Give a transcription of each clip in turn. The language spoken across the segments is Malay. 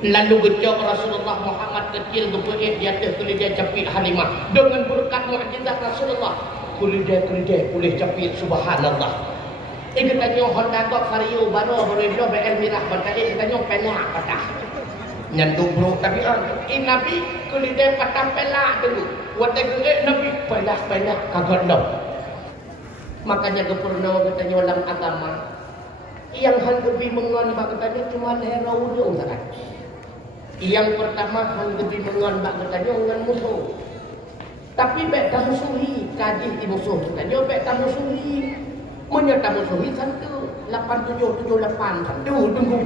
Lalu gejok Rasulullah Muhammad kecil berperit di atas keledai capit Halimah. Dengan berkat mukjizat Rasulullah, keledai boleh capit, subhanallah. Kita tanya Honda kok Vario baru beredar BL Mirah bantai kita tanya penak patah. Nyandu bro tapi Nabi keledai patah pelak dulu. Watai Nabi pelak kagak dah. Makanya kepurna katanya dalam agama yang lebih mengon bak katanya cuma hero ujung sangat. Yang pertama hang lebih mengon bak katanya dengan musuh. Tapi baik tak musuhi kaji di musuh katanya baik tak musuhi. Menyata musuhi satu 8778 satu tunggu.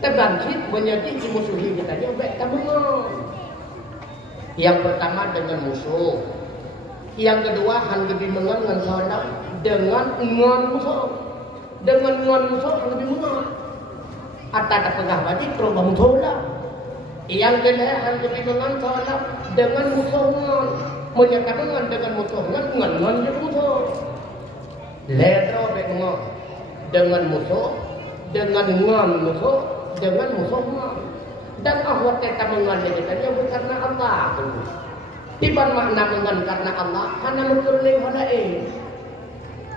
Terbangkit menyati di musuhi katanya baik tak mengon. Yang pertama dengan musuh. Yang kedua hang lebih mengon dengan saudara dengan ngon musuh. Dengan ngon musuh hang lebih mengon. Atas tak pegah wajib terus musuh lah. Yang kedua hang lebih mengon saudara dengan musuh ngon. Menyatakan ngon dengan musuh ngon dengan musuh. Ledro baik ngon dengan musuh dengan ngon musuh dengan musuh ngon. Dan ahwat kita mengon kita bukan karena Allah. Tiban makna mengan karena Allah hana mengerling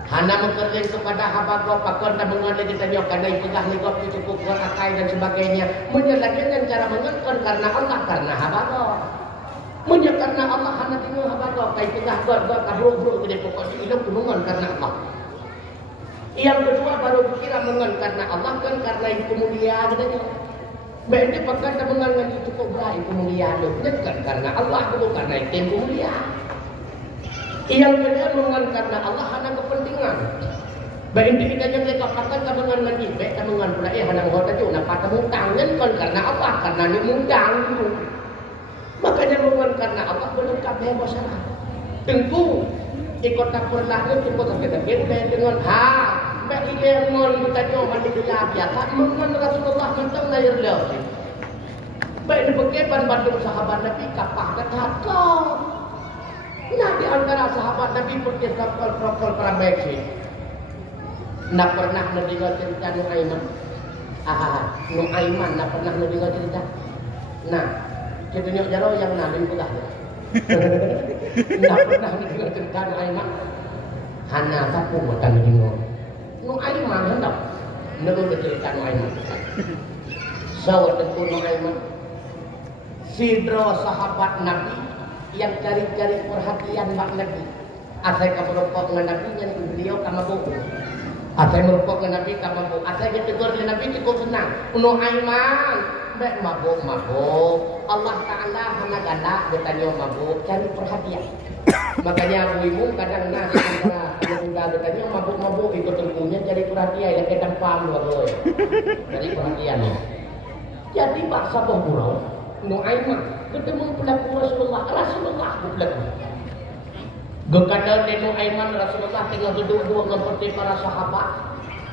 hana mengerling kepada hamba kau pakon dan mengan kita nyok karena ipegah nikop cukup akai dan sebagainya menyalakan dengan cara mengan karena Allah karena hamba kau menyalakan karena Allah hana tinggal hamba kau kai pegah gor kabro gede pokok hidup mengan karena Allah. Yang kedua baru kira mengan karena Allah kan karena itu mulia kita nyok. Baik dia pakai tabungan dengan cukup baik kemuliaan bukan karena Allah bukan karena itu mulia. Yang kedua bukan karena Allah hanya kepentingan. Baik dia kita yang mereka pakai tabungan lagi baik tabungan pula hanya menghormat itu nak patah hutang kan karena Allah karena dia hutang dulu. Makanya bukan karena Allah berlengkap bebas salah. Tentu ikut tak pernah itu kita dengan baik dia mon kita jom mandi gelap ya kan mengan Rasulullah tentang lahir dia. Baik dibekeban bantu sahabat Nabi kapah dekat kau. Nah di antara sahabat Nabi pergi prokol para baik sih. Nak pernah mendengar cerita Nuaiman. Nuaiman nak pernah mendengar cerita. Nah, kita tunjuk jaro yang nabi pula. Nak pernah mendengar cerita Nuaiman. Hana sapu buatan mendengar. Nuaiman hendak menurut cerita Nuaiman. Sawat tentu Nuaiman. Sidro sahabat Nabi yang cari-cari perhatian mak Nabi. Asai kemerupok dengan Nabi yang beliau kamabu. Asai merupok dengan Nabi kamabu. Asai ditegur dengan Nabi cukup senang. Nuaiman, baik mabuk. Allah Taala hana galak bertanya mabuk cari perhatian. Makanya ibu kadang nasi yang udah bertanya mabuk ikut tengkunya cari perhatian yang kita paham dua cari perhatian. Jadi paksa pemurau Nuaiman ketemu pelaku Rasulullah pelaku. Gekadang di Nuaiman Rasulullah tengah duduk seperti para sahabat.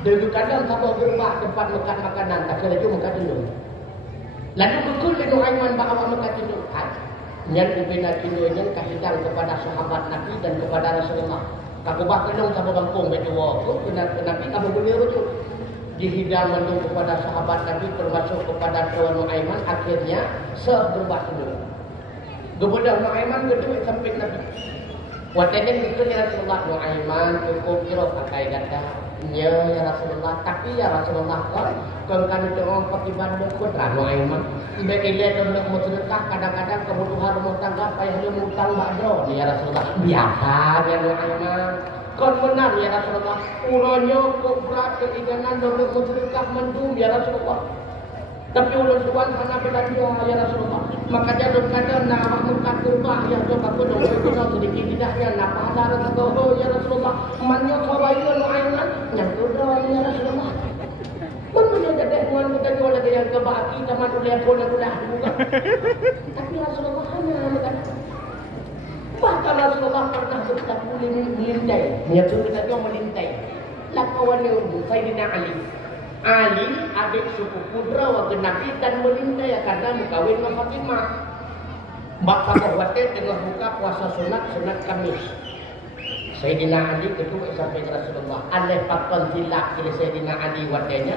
Duduk kadang sabah berubah tempat makan makanan tak kira cuma makan dulu. Lalu betul di Nuaiman bawa makan dulu. Yang dibina kilonya kahidang kepada sahabat Nabi dan kepada Rasulullah. Kamu bahkan dong sama bangkung berdua tu Nabi kamu boleh rujuk. Dihidang mendung kepada sahabat Nabi termasuk kepada Tuan Nuaiman akhirnya berubah dulu. Kemudian Nuaiman kedua sampai Nabi. Waktunya itu ya Rasulullah Nuaiman cukup kira pakai kata. Ya Rasulullah tapi ya Rasulullah kan itu orang pakai bandung putra Nuaiman. Baik dia untuk sedekah kadang-kadang kebutuhan rumah tangga payah dia mutang bakdo ya Rasulullah. Biasa ya Nuaiman. Kon benar ya Rasulullah. Uronyo berat keinginan untuk sedekah mendum ya Rasulullah. Tapi ulun tuan hanya belanja ya Rasulullah. Makanya kadang nak awak muka kurma ya coba aku dong sedikit tidaknya nak pahala Rasulullah ya Rasulullah. Manyo kawayo Nuaiman yang kedua ya Rasulullah. Menurut jadi tuan kita jual lagi yang kebaki sama dunia boleh juga. Tapi Rasulullah hanya mengatakan. Bahkan Rasulullah pernah berkata melintai. Niat kita juga melintai. Lakawannya Sayyidina Ali adik suku Pudra wakil Nabi dan melintai karena mengkawin dengan Fatimah. Mbak Fatimah tengah buka puasa sunat Kamis. Sayyidina Ali kedua sampai Rasulullah. Alih pakon tilak kili Sayyidina Ali wadanya.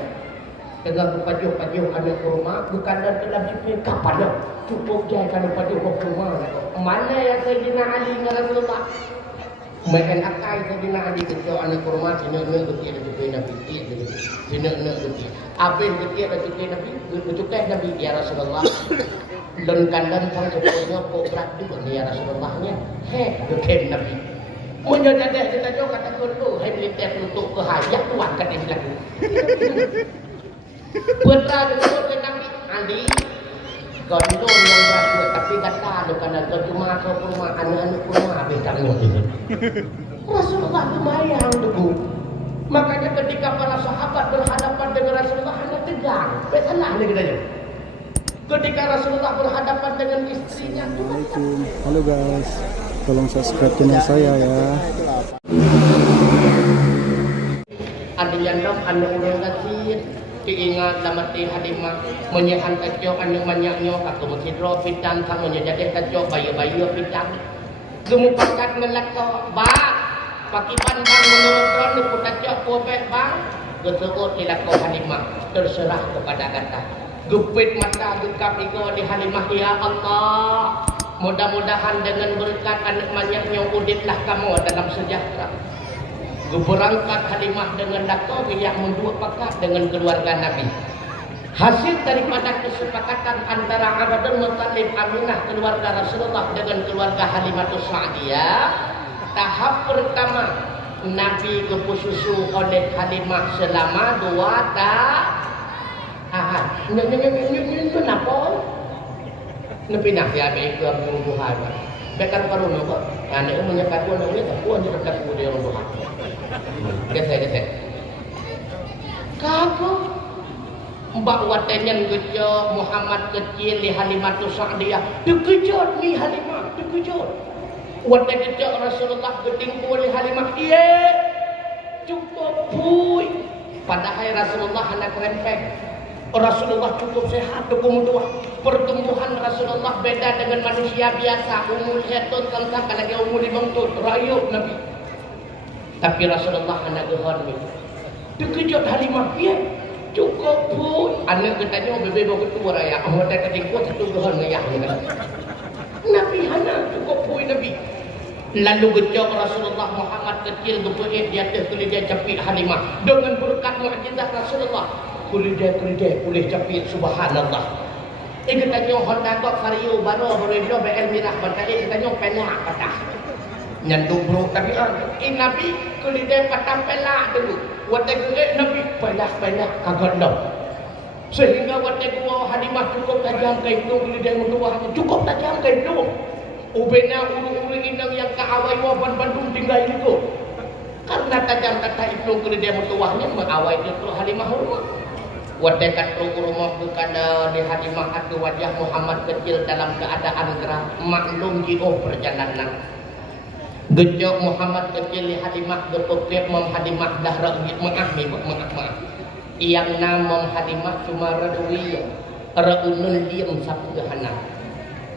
Dengan pajuh-pajuh anak kurma bukan dalam sipir kapan dah cukup je kalau pajuh kurma mana yang Sayyidina Ali dengan Rasulullah main akai Sayyidina Ali kecil anak kurma sini-sini kecil kecil Nabi sini-sini kecil habis kecil kecil Nabi cukai Nabi ya Rasulullah dan sang sepuluhnya kok berat juga ni ya Rasulullahnya kecil Nabi menyadari kita juga kata dulu hai militer untuk kehayat tuan kan dia bilang putra dulu ke Nabi Ali gondol yang berat tapi kata karena kau cuma kau kurma anak-anak kurma habis tanggung itu Rasulullah lumayan dulu makanya ketika para sahabat berhadapan dengan Rasulullah hanya tegang salah ni kita ketika Rasulullah berhadapan dengan istrinya Assalamualaikum. Halo guys, tolong subscribe channel saya ya. Ada yang dong anda udah kasih diingat dalam hati hadimah menyehan kacau anda banyaknya kata masjid roh pitang sama jadi kacau bayu-bayu pitang gemupakat ngelakau bak pakai pandang menurut ron kacau pobek bang kesuut dilakau hadimah terserah kepada kata gupit mata gekap ego di halimah ya Allah mudah-mudahan dengan berkat anak banyaknya udiplah kamu dalam sejahtera berangkat halimah dengan dakau yang membuat pakat dengan keluarga Nabi hasil daripada kesepakatan antara Abdul Muttalib Aminah keluarga Rasulullah dengan keluarga Halimatus Sa'diyah tahap pertama Nabi kepususu oleh Halimah selama 2 tahun kenapa? Napinah ya baik ke Tuhan. Bekar paruno kok. Anak menyekat pun orang tak puan dia dekat dia orang Tuhan. Gesek. Kako mbak watenyan gejo Muhammad kecil di Halimatus Sa'diyah. Dikejut ni Halimah, dikejut. Wate gejo Rasulullah geding ku di Halimah. Iya. Cukup puy. Padahal Rasulullah anak rempeng. Rasulullah cukup sehat, pertumbuhan Rasulullah beda dengan manusia biasa. Umur setun tentang kalau dia umur 5 tahun, rayup Nabi. Tapi Rasulullah anak gehon ni. Dikejut Halimah, ya cukup pun. Anak katanya bebe bawa ketua raya. Hotel ketingkuat satu gehon ngayah ni kan. Nabi anak cukup pun Nabi. Lalu gejok Rasulullah Muhammad kecil berpuit di atas kuliah capit Halimah dengan berkat mukjizat Rasulullah. Kuliah boleh capit subhanallah. Katanya Honda kok vario baru beredo BL mirah berkali katanya penak patah. Nyandung bro tapi Nabi kuliah patah pelak dulu. Wate kuliah Nabi pelak kagak dong. Sehingga wate gua Halimah cukup tajam ke itu kuliah mentua cukup tajam ke itu. Ubena ulu-ulu inang yang keawai waban Bandung tinggal itu. Karena tajam kata itu kuliah mentuahnya mengawai itu Halimah rumah. Wadekat rumah kepada di Halimah adu wajah Muhammad kecil dalam keadaan gerah maklum jauh perjalanan. Gejok Muhammad kecil di Halimah gepepep mem Halimah dah rakyat maaf. Yang nama Halimah cuma radui raunun diam satu gehana.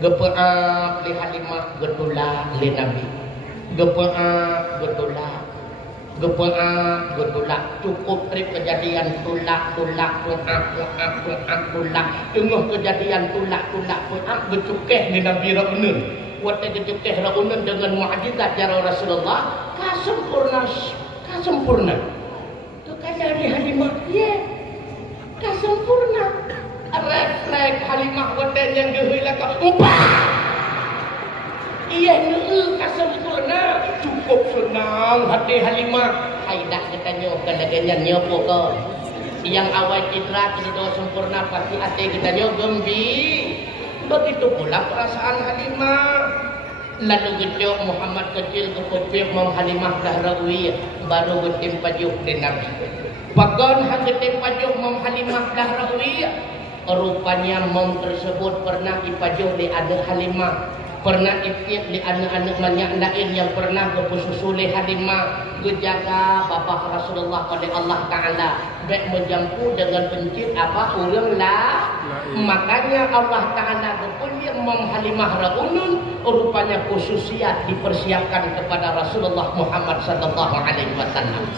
Gepeap di Halimah gedula li Nabi. Gepeap gedula cukup trip kejadian tulak tengah kejadian tulak becukeh ni Nabi Raunun waktu becukeh Raunun dengan mukjizat jara Rasulullah kasempurna tu kata di Halimah ye kasempurna refleks Halimah waktu yang gehilang iya nu kasempurna cukup senang hati Halimah haidak katanya kadang-kadang nyopo ko yang awal citra tidak sempurna pasti hati kita gembi begitu pula perasaan Halimah lalu gejok Muhammad kecil kepepep Mam Halimah dah rawi baru getim pajuk di Nabi bagon getim pajuk Mam Halimah dah rawi rupanya Mam tersebut pernah ipajuk di ada Halimah pernah ikut di anak-anak banyak lain yang pernah berpususuli Halimah gejaga Bapak Rasulullah oleh Allah Ta'ala baik menjampu dengan pencit apa ulang lah makanya Allah Ta'ala berpunya Imam Halimah Raunun rupanya khususiat dipersiapkan kepada Rasulullah Muhammad sallallahu alaihi wasallam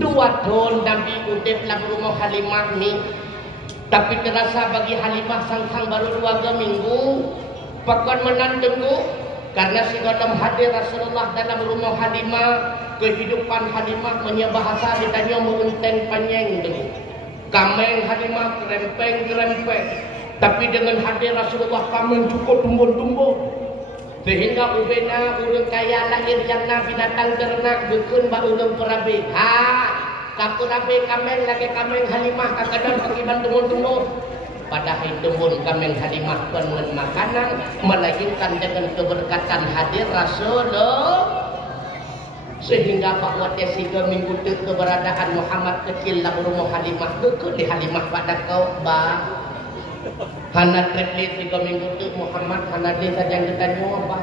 2 tahun Nabi udip dalam rumah Halimah ni. Tapi terasa bagi Halimah sangkang baru 2 minggu. Pakon menantengku karena si dalam hadir Rasulullah dalam rumah Halimah, kehidupan Halimah menyebahasa ditanya mengunteng panjang dulu. Kameng Halimah kerempeng. Tapi dengan hadir Rasulullah kameng cukup tumbuh-tumbuh. Sehingga ubena ulun kaya lahir jannah binatang ternak bekun ba ulun perabe. Kaku rabe kameng lagi kameng Halimah kadang pakiban tumbuh-tumbuh. Padahal tumbun kameng Halimah penuh makanan melainkan dengan keberkatan hadir Rasulullah. Sehingga bahwa tiga minggu keberadaan Muhammad kecil dalam rumah Halimah bekun di Halimah pada kau bah. Hana triplit 3 minggu tu Muhammad hana dia saja yang ditanya apa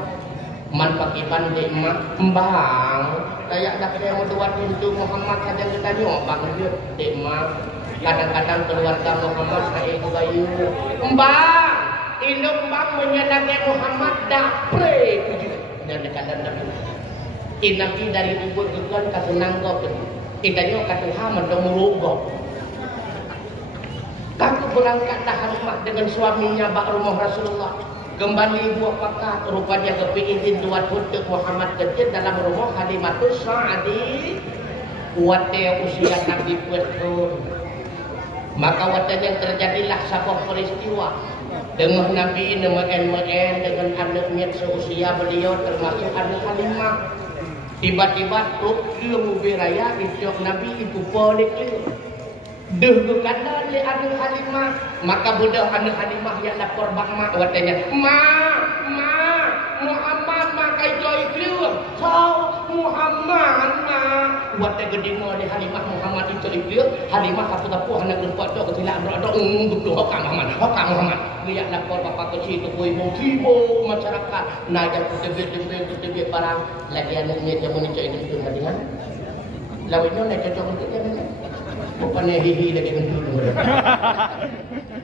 man pakai bandek mak bang kayak dah dia mau buat pintu Muhammad saja yang ditanya bang dia dek mak kadang-kadang keluarga Muhammad saya itu bayu bang induk bang menyenangkan Muhammad dah pre dan kadang Nabi Nabi dari ubud keluar kasenang kau ditanya kata Muhammad dong merugok. Aku berangkat dah Halimah dengan suaminya bak rumah Rasulullah. Kembali buat pakat rupanya kepi izin tuan untuk Muhammad kecil dalam rumah Halimah tu Sa'adi. Wate usia Nabi putus. Maka wate yang terjadilah sebuah peristiwa. Dengan Nabi nemen dengan anaknya seusia beliau termasuk anak Halimah. Tiba-tiba truk beraya itu Nabi itu polik itu. Kata oleh anak Halimah, maka budak anak Halimah yang lapor bang mak watanya, Muhammad makai joy keluar, Muhammad watanya gede oleh Halimah Muhammad itu keluar, Halimah satu dapur anak lupa tu kesilapan berada, betul hokam Muhammad, dia lapor bapak kecil tu ibu masyarakat, najak kutubik barang, lagi anaknya yang menikah itu dengan, lawinnya nak cocok untuk dia ni. Bukannya hihi lagi bentuk tu.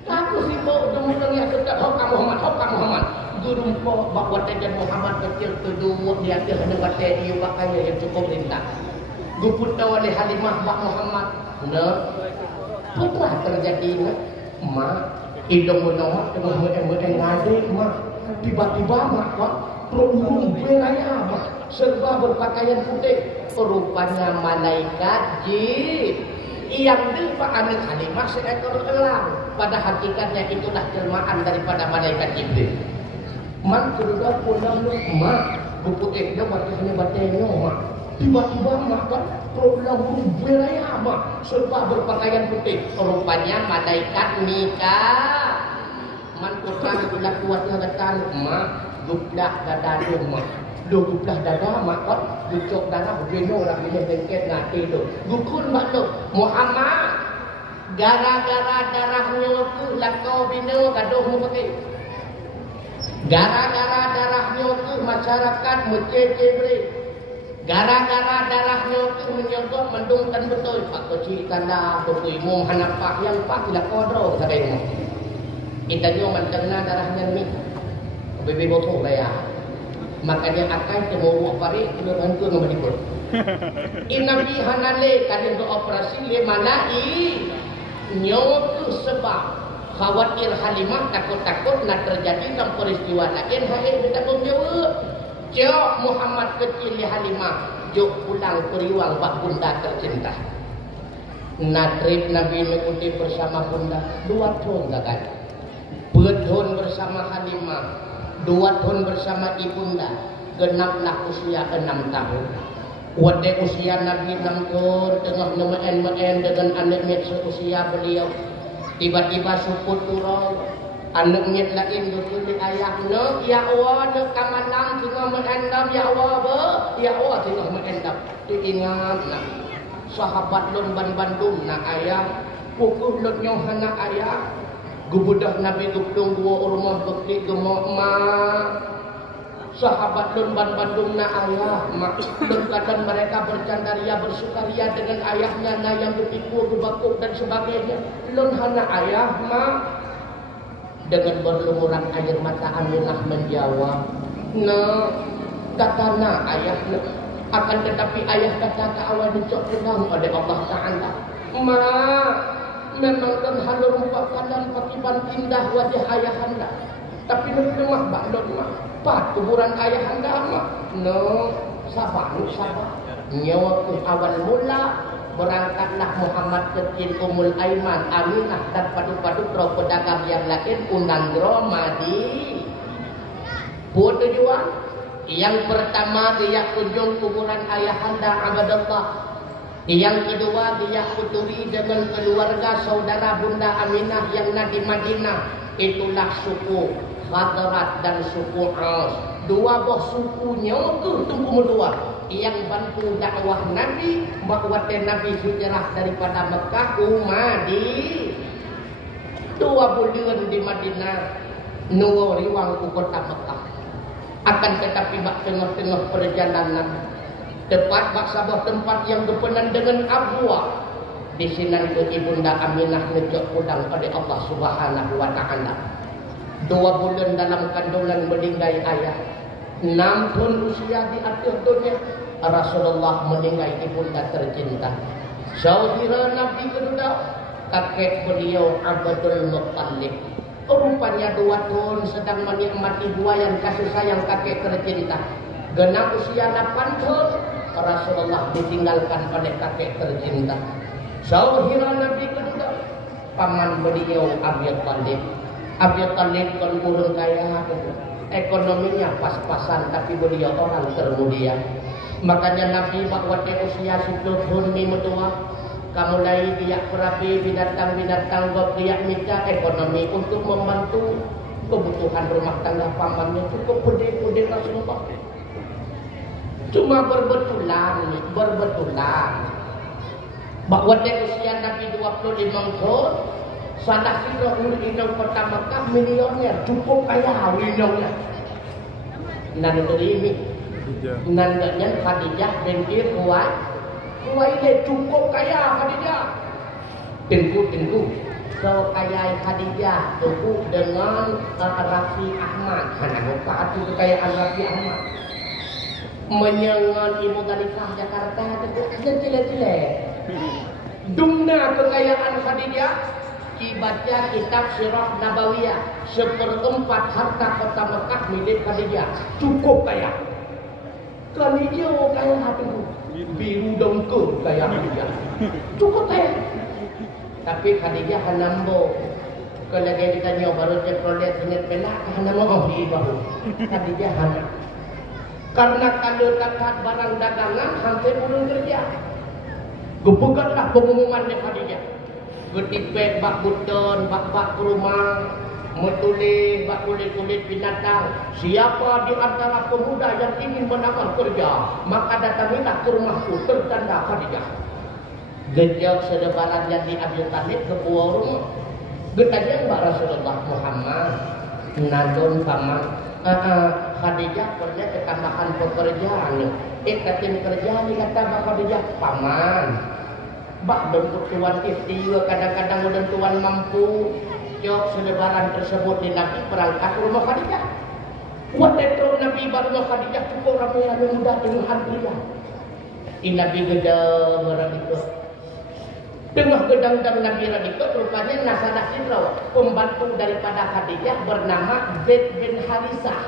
Aku sih mau demulung yang sedap hokam Muhammad. Guru bawa tajan Muhammad kecil kedua dia ada hendak baca dia pakainya yang cukup rintak. Guput oleh Halimah bak Muhammad. Apa terjadi nak? Mak, hidung menawak dengan ngadik mak. Tiba-tiba mak kok perut beraya mak. Serba berpakaian putih. Rupanya malaikat jin. Yang dilpa anak Halimah seekor elang. Pada hakikatnya itulah jelmaan daripada malaikat Jibril. Man kedua pulang mak buku dia batenya mak. Tiba-tiba mak kan pulang beraya mak serba berpakaian putih. Rupanya malaikat nikah. Man kurang bila kuatnya kata mak gublah dada mak. Gublah dada mak kan bucok darah beno lah bila dengket ngati tu. Gukun mak tu Muhammad gara-gara darahnya tu lakau beno gaduh mu pakai. Gara-gara darahnya tu masyarakat mencece beri. Gara-gara darahnya tu menyogok mendungkan betul pak kecil tanda buku imam hanafah yang pak tidak kodro sakai mu. Kita nyo mencerna darahnya ni. Bebe botol bayar. Makanya akan semua pari kena bantu dengan berikut. Nabi hanale kali untuk operasi le malai nyotu sebab khawatir Halimah takut-takut nak terjadi dalam peristiwa lain hadir tidak menjawab. Jok Muhammad kecil le Halimah jok pulang periwang bak bunda tercinta. Natrib Nabi mengikuti bersama bunda 2 tahun gagal. Bertahun bersama Halimah 2 tahun bersama ibunda, genaplah usia 6 tahun. Wade usia Nabi 6 tahun, tengah memen dengan anaknya seusia beliau. Tiba-tiba suput turun, anaknya lain berkuli ayahnya, ya Allah, nak kamalang tengah mengendam, ya Allah tengah mengendam. Diingat nak, sahabat lun Bandung nak ayah, pukul lun nyohana ayah. Gubudah Nabi guplung 2 rumah bekli gemok mak. Sahabat lun Bandung na ayah mak. Lun kadang mereka bercandaria bersukaria dengan ayahnya na yang bertipu gebakuk dan sebagainya. Lun hana ayah mak. Dengan berlumuran air mata Aminah menjawab, kata na ayah Akan tetapi ayah kata ke awal dicok pegang oleh Allah Ta'ala. Ma, memang dan halur merupakan dan pakiban indah wajah ayah anda. Tapi nak rumah bakdon mah. Pat kuburan ayah anda mah. No, sabar. Nyawa ke awal mula berangkatlah Muhammad kecil Ummul Aiman, Aminah dan padu-padu pro pedagang yang lain undang Madi. Buat tujuan yang pertama dia kunjung kuburan ayah anda Abdullah. Yang kedua dia kuturi dengan keluarga saudara bunda Aminah yang ada di Madinah. Itulah suku Khadrat dan suku Aus. Dua buah sukunya itu tunggu dua yang bantu dakwah Nabi bahwa Nabi hijrah daripada Mekah Umadi. 2 bulan di Madinah nunggu riwang ke kota Mekah. Akan tetapi bak tengah-tengah perjalanan tepat bak sebuah tempat yang berkenan dengan Abwa. Di sini itu ibunda Aminah ngejok pulang oleh Allah Subhanahu wa Ta'ala. 2 bulan dalam kandungan meninggal ayah. 6 tahun usia di akhir dunia Rasulullah meninggal ibunda tercinta. Saudara Nabi kedua kakek beliau Abdul Muttalib. Rupanya 2 tahun sedang menikmati buayan kasih sayang kakek tercinta. Genap usia 8 tahun Rasulullah ditinggalkan oleh kakek tercinta. Saudara Nabi kedua paman beliau Abi Thalib. Abi Thalib kan kurang kaya, ekonominya pas-pasan, tapi beliau orang termulia. Makanya Nabi bahwa usia 10 tahun ni metua, kamu lagi dia perapi binatang-binatang dia minta ekonomi untuk membantu kebutuhan rumah tangga pamannya cukup gede-gede Rasulullah. Cuma berbetulan bahwa usia Nabi 25 tahun salah satu ulama kota Mekah milioner, cukup kaya milioner. Nan terimi, nan ganyan Khadijah binti Khuwailid cukup kaya Khadijah. Tengku. So kaya Khadijah tubuh dengan Raffi Ahmad. Karena itu kekayaan Raffi Ahmad. Menyengat Ibu Khalifah Jakarta itu cile-cile. Dumna kekayaan Khadijah. Dibaca kitab Sirah Nabawiyah 1/4 harta kota Mekah milik Khadijah. Cukup kaya. Khadijah kaya hati biru dongkul kaya Khadijah. Cukup kaya. Tapi Khadijah hanambo. Kalau lagi ditanya baru dia prolet sengit pelak hanambo baru. Khadijah hanam. Karena kalau takat barang dagangan hampir belum kerja. Gepegatlah pengumuman dari Khadijah. Ketipet bak buton, bak rumah, metulis bak kulit-kulit binatang. Siapa di antara pemuda yang ingin mendapat kerja, maka datangilah ke rumahku tertanda Khadijah. Gejok sedebaran yang di Abi Thalib ke buah rumah. Getanya Mbak Rasulullah Muhammad nadon paman Khadijah pernah ketambahan pekerjaan. Katim kerja ni kata Mbak Khadijah paman. Bak dan tuan istiwa kadang-kadang dan tuan mampu jawab selebaran tersebut di Nabi berangkat ke rumah Khadijah. Waktu itu Nabi baru Khadijah cukup ramai yang muda dengan antrian. Nabi gedang orang itu. Tengah gedang-gedang Nabi Radikot rupanya Nasalah Sidraw, pembantu daripada Khadijah bernama Zaid bin Harisah.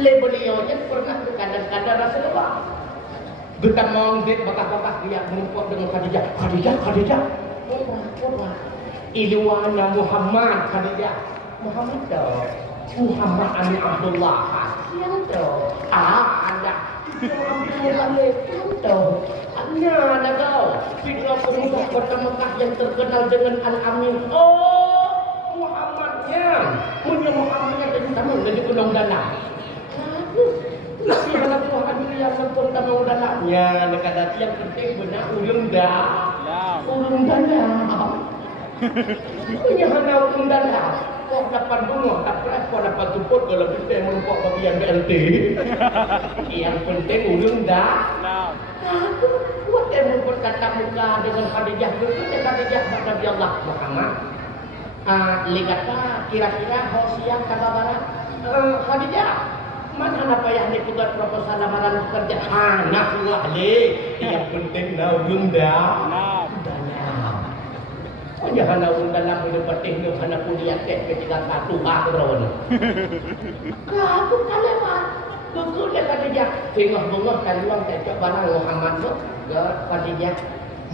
Beliaunya pernah kadang-kadang Rasulullah. Kita mau Zaid bakal-bakal dia menumpuk dengan Khadijah. Khadijah. Apa? Iluana Muhammad Khadijah. Muhammad dah. Muhammad Ami Abdullah. Yang dah. Ada. Yang dah. Ada kau. Fitnah pemuda kota Mekah yang terkenal dengan Al-Amin. Oh, Muhammadnya. Punya Muhammadnya dari tamu dari Gunung Danau. Nasi anak Tuhan yang sempurna tamu dananya. Nekada yang penting benar urung dah. Urung danau. Punya hana urung danau. Kok dapat bunga, kok dapat jemput kalau kita menumpuk bagian BLT. Yang penting urung dah. Buat yang membuat tatap muka dengan Khadijah dulu, Khadijah Nabi Allah Muhammad. Ligata kira-kira Hosea kabar Khadijah. Mana nak payah ni tugas proposal lamaran kerja? Nak buat leh. Yang penting naung dah. Oh jangan naung dalam hidup penting ni hana kuliah tek ketika satu hak berapa ni? Aku kalemat. Kuku dia Khadijah. Tengah bengah kan luang cecok barang Muhammad tu. Gat Khadijah.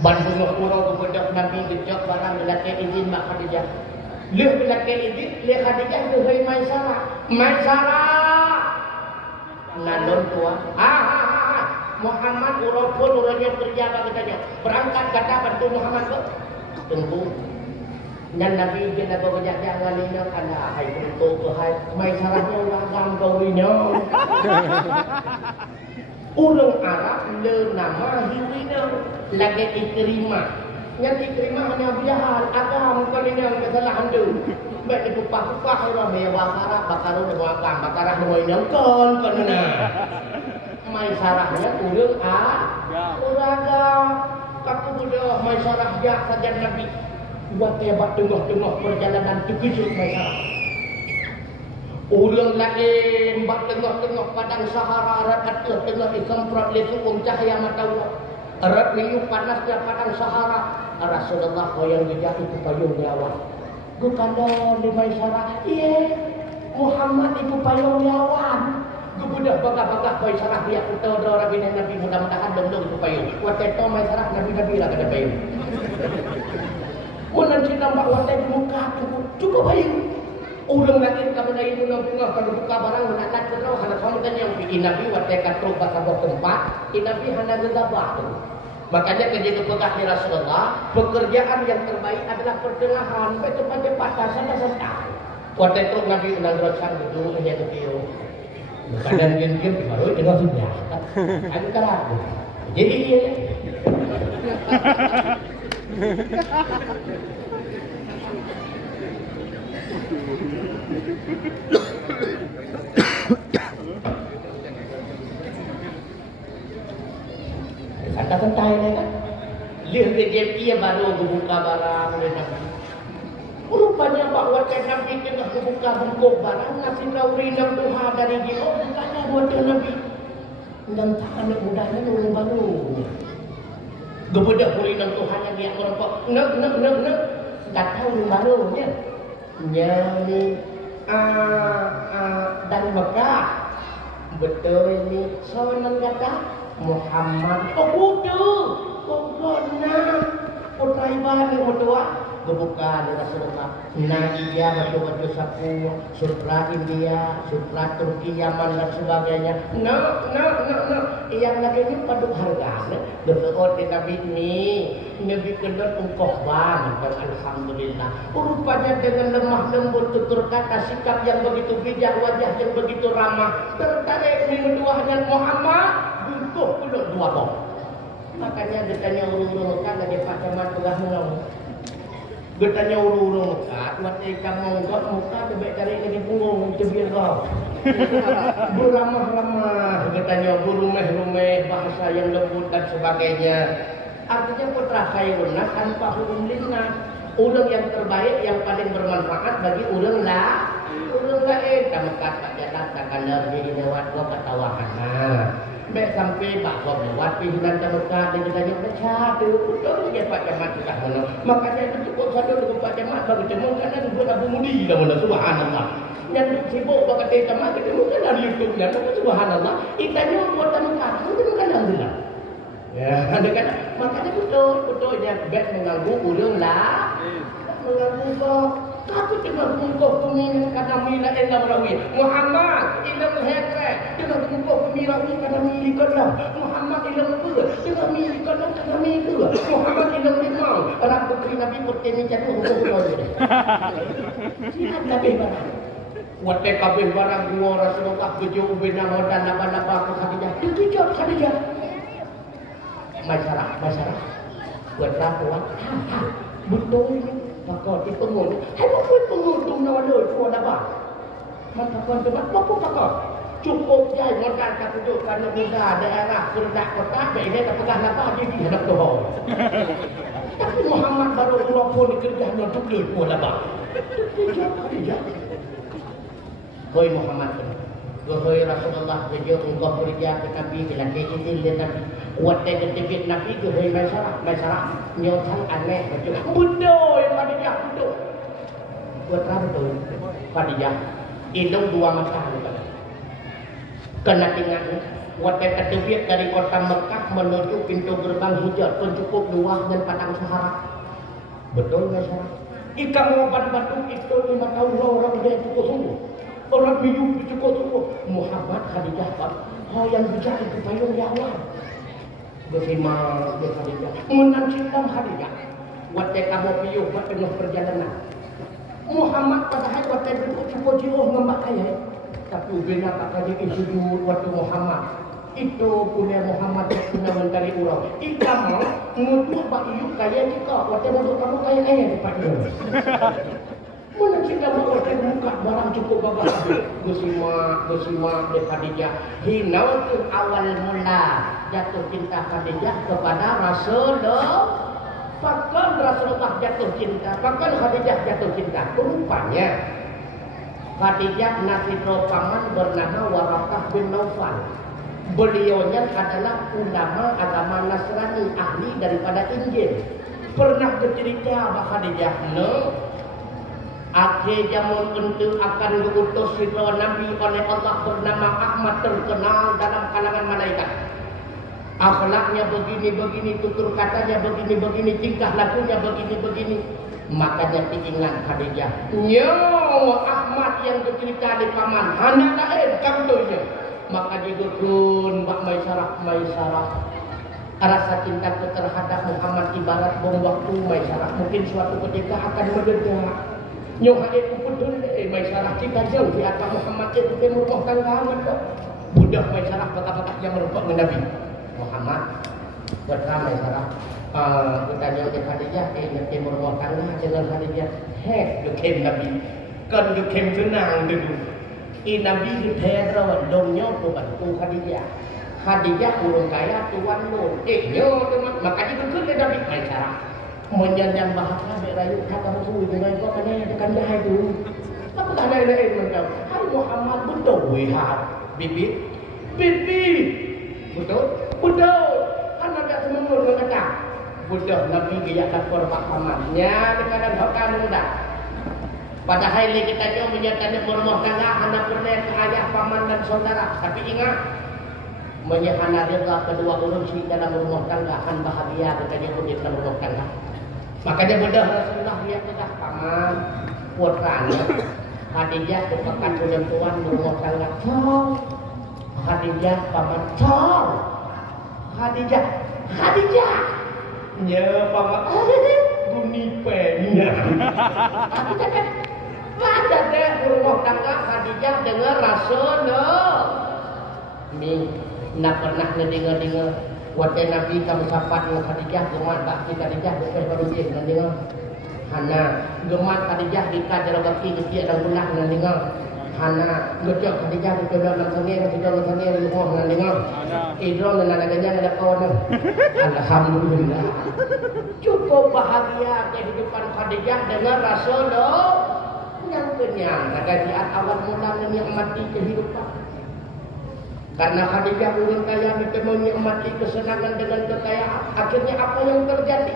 Ban bengah kurang kepada Nabi cecok barang belakang izin mak Khadijah. Leh belakang izin, leh Khadijah tu hai Maisarah. Maisarah. Nalon tua. Muhammad urut pun urutnya kerja apa katanya. Berangkat kata bantu Muhammad tu. Tunggu. Dan Nabi dia nak berjaya jangan ini kena hai untuk ke hai Maisarahnya urang kawinnya. Urang Arab le nama hiwina lagi Ikrimah. Yang Ikrimah hanya biar agam kali ni yang kesalahan tu. Baik di kupah-kupah orang mewah Arab bakaru dengan agam bakarah dengan ini kan kena. Maisarahnya urang uragam. Kaku muda Maisarah jak saja Nabi. Buat hebat tengah-tengah perjalanan terkejut Maisarah. Ulang lain buat tengah-tengah padang Sahara rakat tengah disemprot lesuung cahaya mata Allah. Erat minggu panasnya padang Sahara. Rasulullah yang dijah itu payung di awal. Gukanda di Maisarah. Iya, Muhammad itu payung di awal. Gubudah bagah-bagah Maisarah dia kita orang bina Nabi mudah-mudahan belum itu payung. Waktu itu Maisarah Nabi-Nabi lah kena payung. Nanti nampak watai di muka cukup payung. Orang lagi kamu lagi bunga-bunga kalau buka barang menakat terus hana kamu kan yang bikin Nabi watai katro bahasa tempat. Nabi hana gegabah tu. Makanya kerja pegah di Rasulullah, pekerjaan yang terbaik adalah pertengahan. Baik cepat-cepat sana serta. Waktu itu Nabi menanggrosan itu hanya itu. Kadang diam-diam baru dengar sudah. Aku kerap. Jadi dia. Santai-santai ni kan. Lihat dia baru buka barang oleh Nabi. Rupanya bahawa Nabi tengah buka bungkuk barang ngasih lauri dan Tuhan dari dia. Oh, bukannya buat Nabi. Dan tak anak mudanya orang baru. Gebudak boleh dan Tuhan yang dia merokok. Nak. Tak tahu orang baru ya. Nyanyi dari Mekah. Betul ini. Seorang kata Muhammad. Oh, betul. Pokoknya putra ibadah yang berdoa. Kebuka di Rasulullah. Nadia betul-betul sapu. Sutra India, Sutra Turki, Yaman dan sebagainya. No. Yang lagi ini paduk harga. Betul di Nabi ini. Nabi kedua ungkohban. Alhamdulillah. Rupanya dengan lemah lembut tutur kata sikap yang begitu bijak, wajah yang begitu ramah. Tertarik mengeduahnya Muhammad. Butuh kedua dua bom. Makanya ditanya urung-urung kan ada Pak Camat Pegah Menang. Bertanya urung-urung Mekah, waktu kamu muka lebih cari lagi punggung cebir kau. Beramah-ramah, bertanya berumeh-rumeh, bahasa yang lembut dan sebagainya. Artinya putra khairunnas tanpa hukum linnas. Urang yang terbaik, yang paling bermanfaat bagi urang lain. Kamu kata jalan takkan lebih lewat gua ketawahan. Baik sampai bakso lewat pilihan terbuka dan ditanya baca tu betul dia Pak Camat sudah mana. Makanya itu cukup satu dengan Pak Camat baru ketemu karena buat Abu Mudi lah mana subhanallah. Yang sibuk bakal dia Camat ketemu kan dari YouTube yang subhanallah. Itanya buat tamukan itu kan alhamdulillah. Ya, ada kan makanya betul dia baik mengganggu ulung lah. Mengganggu kok. Tapi tengah bungkuk pemimpin kata mila elam rawi. Muhammad ilam hekre. Tengah bungkuk pemimpin kata milikkan lah. Muhammad ilam pula. Tengah milikkan lah kata milikkan lah. Muhammad ilam limau. Orang putri Nabi bertemi jatuh hukum kau ni. Sihat kabeh barang. Watai kabeh barang dua Rasulullah berjauh benang dan laba-laba ke Khadijah. Dikejut Khadijah. Masyarakat. Buat rapuan. Betul ni. Maka di pengun, hai apa pengun tu nak ada tu ada apa? Maka kon tu apa pakak? Cukup jai makan tak duduk kerana muda daerah kerendak kota ini tak pegang apa dia di hadap Tuhan. Tapi Muhammad baru keluar pun kerja nak duduk tu ada apa? Hoi Muhammad. Gohoi Rasulullah kerja engkau kerja ke Nabi bila ke izin dia Nabi. Watai ketibit Nabi gohoi masyarakat nyotan aneh macam bodoh yang Khadijah bodoh. Buat apa tu Khadijah? Hidung dua mata kena tinggal. Watai ketibit dari kota Mekah menuju pintu gerbang hijau pun cukup luas dan padang sahara. Betul masyarakat. Ikan obat batu itu 5 tahun orang dia cukup sungguh. Orang biru cukup sungguh. Muhammad Khadijah Pak. Yang bijak itu payung ya Allah. Bersama dia Khadijah. Menancinkan Khadijah. Watai kamu piyu buat penuh perjalanan. Muhammad padahal watai duduk cukup jauh ngembak kaya. Tapi ubina tak kaji sujud waktu Muhammad. Itu punya Muhammad punya mencari ulang. Ikamu ngutuh Pak Iyuk kaya juga. Waktu untuk kamu kaya depan dia. Mana kita mau waktu buka barang cukup babak. Bersimak di Khadijah. Hinau tu awal mula jatuh cinta Khadijah kepada Rasulullah. Bahkan Rasulullah jatuh cinta. Bahkan Khadijah jatuh cinta. Rupanya Khadijah nasibro paman bernama Warakah bin Naufal. Beliaunya adalah ulama agama Nasrani, ahli daripada Injil. Pernah bercerita bahwa Khadijah akhir zaman untuk akan diutus sidra Nabi oleh Allah bernama Ahmad, terkenal dalam kalangan malaikat. Akhlaknya begini-begini, tutur katanya begini-begini, tingkah lakunya begini-begini. Makanya diingat Khadijah. Nyo Ahmad yang bercerita di paman, anak lain kantornya. Maka digukun Mbak Maisarah rasa cintaku terhadap Muhammad ibarat bom waktu Maisarah mungkin suatu ketika akan meledak nyohae betul Maisarah jika jauh di atas Muhammad itu merupakan kami kok budak Maisarah kata-kata yang merupakan Nabi Muhammad buat Maisarah kita jauh di Khadijah ngerti merupakan dengan Khadijah dukem Nabi kan dukem tenang dulu Nabi diteror dongnya tu Khadijah. Khadijah urung kaya tuan lu. Nyo teman makanya betul dia Nabi cara menyanjang bahasa berayu kata Rasul dengan kau kena tekan dia itu. Apa ada lain macam hai Muhammad betul lihat bibit betul kan ada semua berkata betul Nabi dia tak berpahamannya dengan bahkan mudah. Padahal kita jauh menyatakan berumah tangga anak pernah ayah paman dan saudara. Tapi ingat menyahana rela kedua urusi dalam rumah tangga akan bahagia kita jauh di dalam rumah tangga. Makanya mudah Rasulullah dia sudah paman putranya Khadijah merupakan bulan tuan rumah tangga. Khadijah paman Khadijah ya paman guni pennya. Ada deh rumah tangga Khadijah dengan Rasulullah. Ni nak pernah ngedengar waktu Nabi kamu sahabat dengan Khadijah gemat bakti Khadijah bukan baru dia ngedengar. Hana gemat Khadijah kita dalam bakti kecil dan bulan ngedengar. Hana ngejak Khadijah kita dalam sengir kita dalam sengir rumah ngedengar. Idron dan anaknya ada kawan. Alhamdulillah. Cukup bahagia kehidupan Khadijah dengan Rasulullah. Yang kenyang ada di awal mula menikmati kehidupan karena Khadijah ulun kaya menikmati kesenangan dengan kekayaan. Akhirnya apa yang terjadi?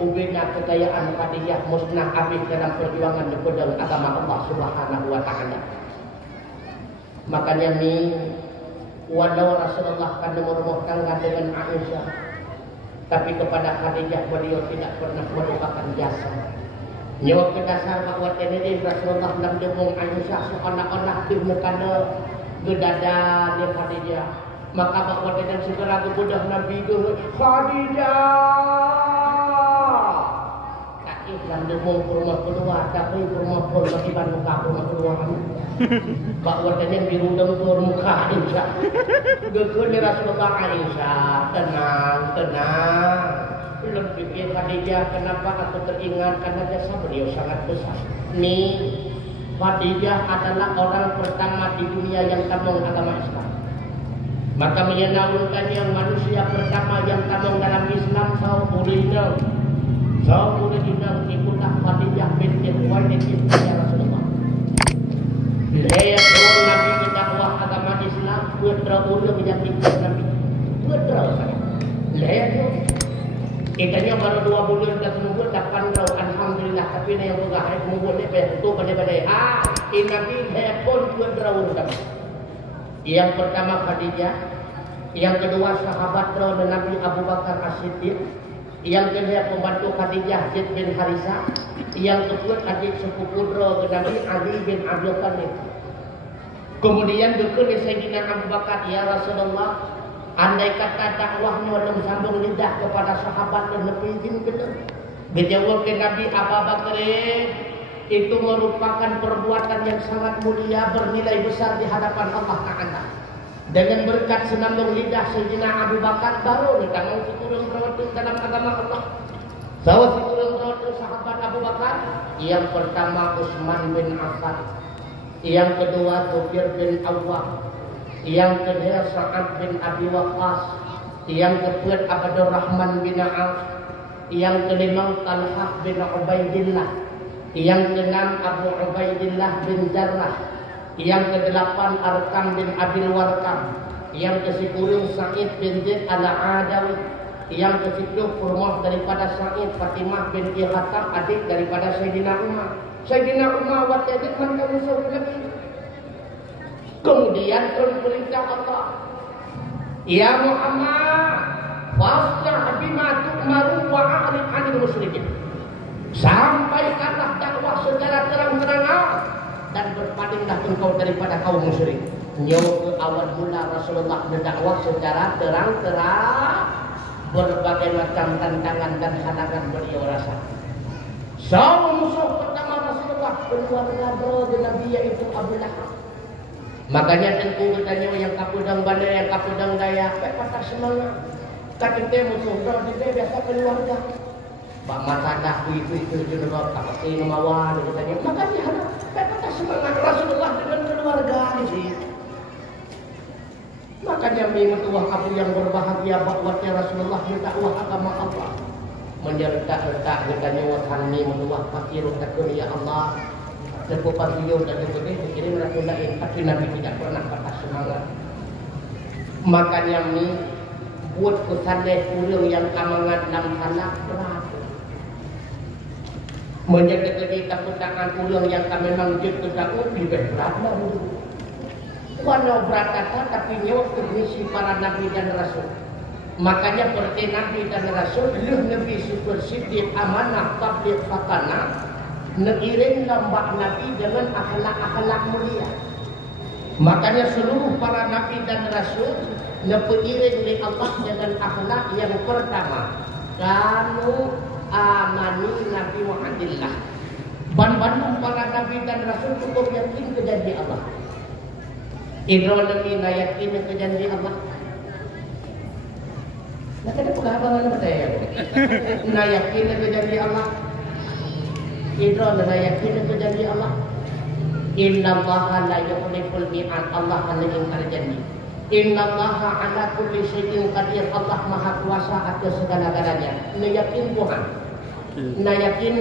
Ubina kekayaan Khadijah musnah habis dalam perjuangan di pedang agama Allah Subhanahu wa taala. Makanya ni walau Rasulullah kan berumah tangga dengan Aisyah, tapi kepada Khadijah beliau tidak pernah melupakan jasa. Nyawa kedasar bahwa ini Rasulullah dalam demung Aisyah seolah-olah di mukana gedada dia Khadijah. Maka bahwa dia segera kebudah Nabi itu Khadijah. Tak dalam demung rumah kedua, tapi rumah pun masih muka rumah kedua. Bahwa dia biru dengkur muka Aisyah. Gekun Rasulullah Aisyah tenang. Belum pikir Khadijah, kenapa aku teringat karena jasa beliau sangat besar. Ni Khadijah adalah orang pertama di dunia yang tamung agama Islam. Maka menyenangkan yang manusia pertama yang tamung dalam Islam original ikulah Khadijah binti Khuwailid istri Rasulullah. Beliau turun Nabi berdakwah agama putra ulung yang ikut Nabi. Putra saya. Leher. Itanya baru 2 bulan dah sembuh, dapat tahu alhamdulillah. Tapi ni yang bukan hari sembuh ni betul pada-pada. Nabi saya pun putra ulung kami. Yang pertama Khadijah, yang kedua sahabat dan Nabi Abu Bakar As-Siddiq, yang kedua pembantu Khadijah Zaid bin Harisah, yang keempat adik sepupu Nabi Ali bin Abi Thalib. Kemudian dekul Sayyidina Abu Bakar, ya Rasulullah, andai kata dakwahnya belum sambung lidah kepada sahabat dan lebih izin kita. Dijawab ke Nabi Abu Bakar, itu merupakan perbuatan yang sangat mulia, bernilai besar di hadapan Allah Ta'ala. Dengan berkat senambung lidah Sayyidina Abu Bakar, baru kita mau turun berawat dalam agama Allah. Sahabat turun berawat sahabat Abu Bakar. Yang pertama Utsman bin Affan, yang kedua Zubair bin Awwam, yang ketiga Sa'ad bin Abi Waqqas, yang keempat Abdurrahman bin Auf, yang kelima Talhah bin Ubaidillah, yang keenam Abu Ubaidillah bin Jarrah, yang kedelapan Arkam bin Abil Warqam, yang ke-10 Sa'id bin Zaid al-Adawi, yang ke-7 rumah daripada Sa'id Fatimah bin Khatab, adik daripada Sayyidina Umar. Sayyidina Umar waktu itu mantan musuh Nabi. Kemudian turun perintah Allah, ya Muhammad, fasdah bima tu'maru wa a'rid 'anil musyrikin. Sampaikanlah dakwah secara terang-terangan dan berpalinglah engkau daripada kaum musyrik. Nyawa ke awal mula Rasulullah berdakwah secara terang-terang, berbagai macam tantangan dan halangan beliau rasa. Musuh pertama Rasulullah keluarga Nabi yaitu Abu Lahab. Makanya tentu katanya yang kapudang bandar, yang kapudang daya, patah semangat. Tapi dia musuh dia biasa keluarga. Pak Masadah itu jenderal tak pasti mawar katanya. Makanya patah semangat Rasulullah dengan keluarga di sini. Makanya mengutuah aku yang berbahagia bakwatnya Rasulullah berdakwah agama Allah. Menyerta-erta katanya wasani menuah fakir takun ya Allah. Sekupan beliau dan sebagainya dikirim Rasulullah lain, tapi Nabi tidak pernah patah semangat. Makanya ni buat kesadai pulang yang kamangat dalam salah berat. Menjaga kita putangan pulang yang kami memang jatuh daun di berat lah. Walau berat kata tapi nyawa misi para Nabi dan Rasul. Makanya seperti Nabi dan Rasul, Nabi super siddiq amanah tabligh fatana. Mengiring lambak Nabi dengan akhlak-akhlak mulia. Makanya seluruh para Nabi dan Rasul mengiring oleh Allah dengan akhlak yang pertama, kamu amani Nabi Muhammadillah. Ban-ban para Nabi dan Rasul cukup yakin ke janji Allah. Idrolami na yakin ke janji Allah. Nak ada pengalaman apa saya? Na yakin ke janji Allah. Idra dan yakin itu janji Allah. Innallaha la yukhliful mi'ad. Allah hanya ingkar janji. Innallaha ala kulli syai'in qadir. Allah Maha Kuasa atas segala-galanya. Yakin Tuhan. Yakin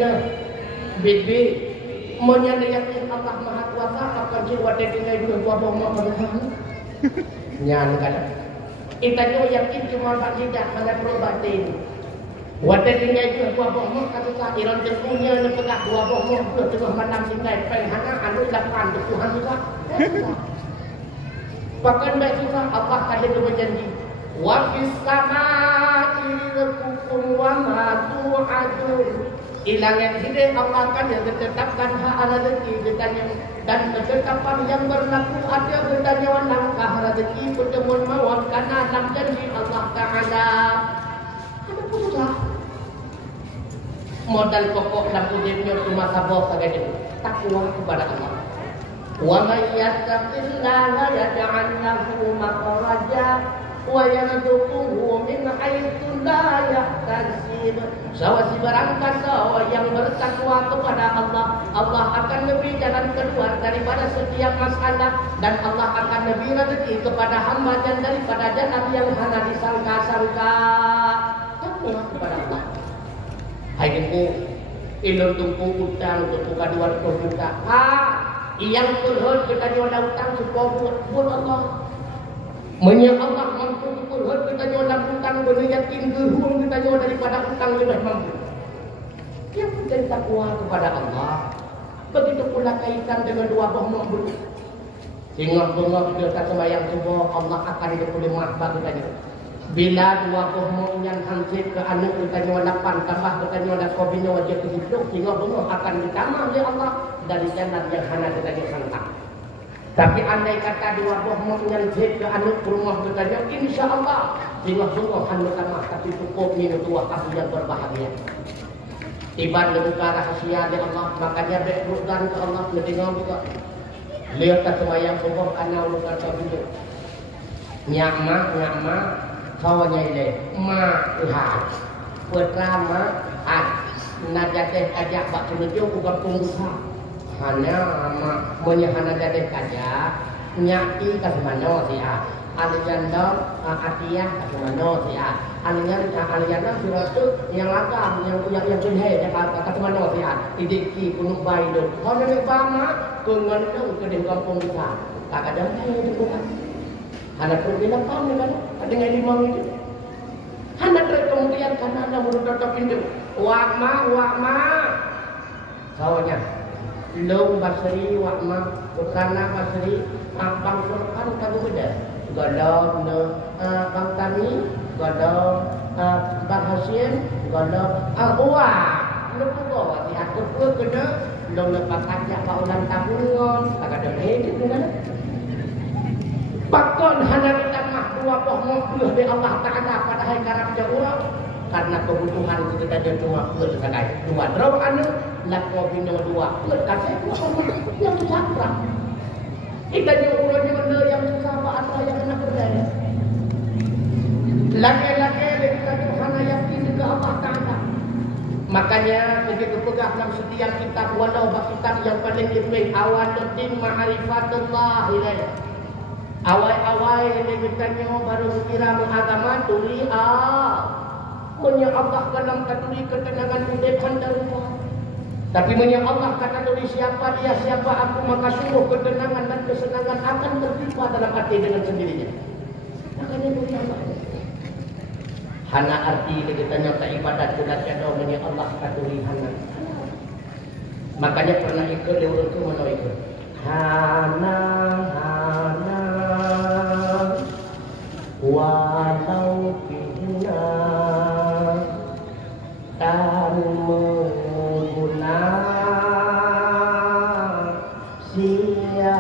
bibi monya yakin Allah Maha Kuasa akan jiwa dengan dua buah makan. Nyan kan. Itanya yakin cuma tak lidah mana probatin. Wadah tinggal itu dua bohong kata tak iran tentunya lepegak dua bohong ke tengah malam tinggal penghana anu 8 Tuhan juga. Bahkan baik susah Allah ada berjanji. Wa fis samaa'i rizqukum wa ma tu'adun. Ilangnya hidayah Allah akan yang ditetapkan hak rezeki ditanya dan ketetapan yang berlaku ada bertanya langkah rezeki pertemuan mawar karena dalam janji Allah Ta'ala. Ada susah. Modal pokok dalam hidupnya cuma sabar saja itu, takwa kepada Allah. Wa may yattaqillaha yaj'al lahu makhraja wa yarzuquhu min haitsu la yahtasib. Siapa barang kata yang bertakwa kepada Allah, Allah akan lebih jalan keluar daripada setiap masalah dan Allah akan lebih rezeki kepada hamba dan daripada jalan yang hanya disangka-sangka. Takwa kepada Allah. Hai itu ilmu tumpu utang untuk buka 200 juta. Yang turun kita jual utang supaya buat Allah. Menyang Allah mampu berhut kita nyawa dalam hutang beryakin gerhum kita nyawa daripada hutang lebih mampu. Dia mencari takwa kepada Allah. Begitu pula kaitan dengan dua buah makhluk. Sehingga bengok kita sembahyang subuh Allah akan diterima bagi kita. Bila dua buah makhluk hansip ke anak kita nyawa 8 tambah kita nyawa dan kobinya wajib kehidup sehingga bengok akan ditambah oleh Allah dari jalan yang hana kita nyawa santang. Tapi andai kata dua buah makhluk ke anak rumah kita nyawa insya Allah sehingga bengok hana tambah tapi cukup minum dua kasih yang berbahagia. Tiba membuka rahasia dari Allah, makanya berdoa ke Allah mendengar juga. Lihat sembahyang subuh karena luka terhidup. Nyama kawannya ini Tuhan. Pertama najateh kajak bak menuju bukan pengusaha. Hanya menyahana jateh kajak nyaki kasmano sia. Alijandam atiyah kasmano sia. Alianna surat tu yang agam yang pinhe kata mana wasiat idiki kunuk baidun kalau nak bama kungan tu ke kampung kita kadang itu bukan hana berbeda pam kan dengan limang itu hana kemudian karena ada mulut tetap pintu wakma sawanya long basri wakma bukanlah basri abang surkan kamu beda gadau bang tani gadau bang Hasim gadau lupa bawa di atur pun kena long lepas kajak kau ulang tabungan tak ada medit dengan pakon hana kita mah dua pohon dari Allah Ta'ala pada hari karab jauh karena kebutuhan kita ada dua sekali dua draw anu lakwa bina dua kasih yang sakra kita nyuruh benda yang susah apa yang nak berdaya laki-laki kita Tuhan yakin juga Allah Ta'ala. Makanya begitu pegang dalam setiap kitab walau kitab yang paling penting awaluddin ma'rifatullah ilaih. Awal-awal yang ditanya baru kira agama tuli punya Allah dalam katuli ketenangan udepan darullah. Tapi menyang Allah kata tuli siapa dia siapa aku maka sungguh ketenangan dan kesenangan akan tertimpa dalam hati dengan sendirinya. Makanya tuli Allah. Hana arti kita nyata ibadat sudah jadau menyang Allah katuli hana. Makanya pernah ikut lewat itu mana ikut. Hana walau bina tan mengguna sia-sia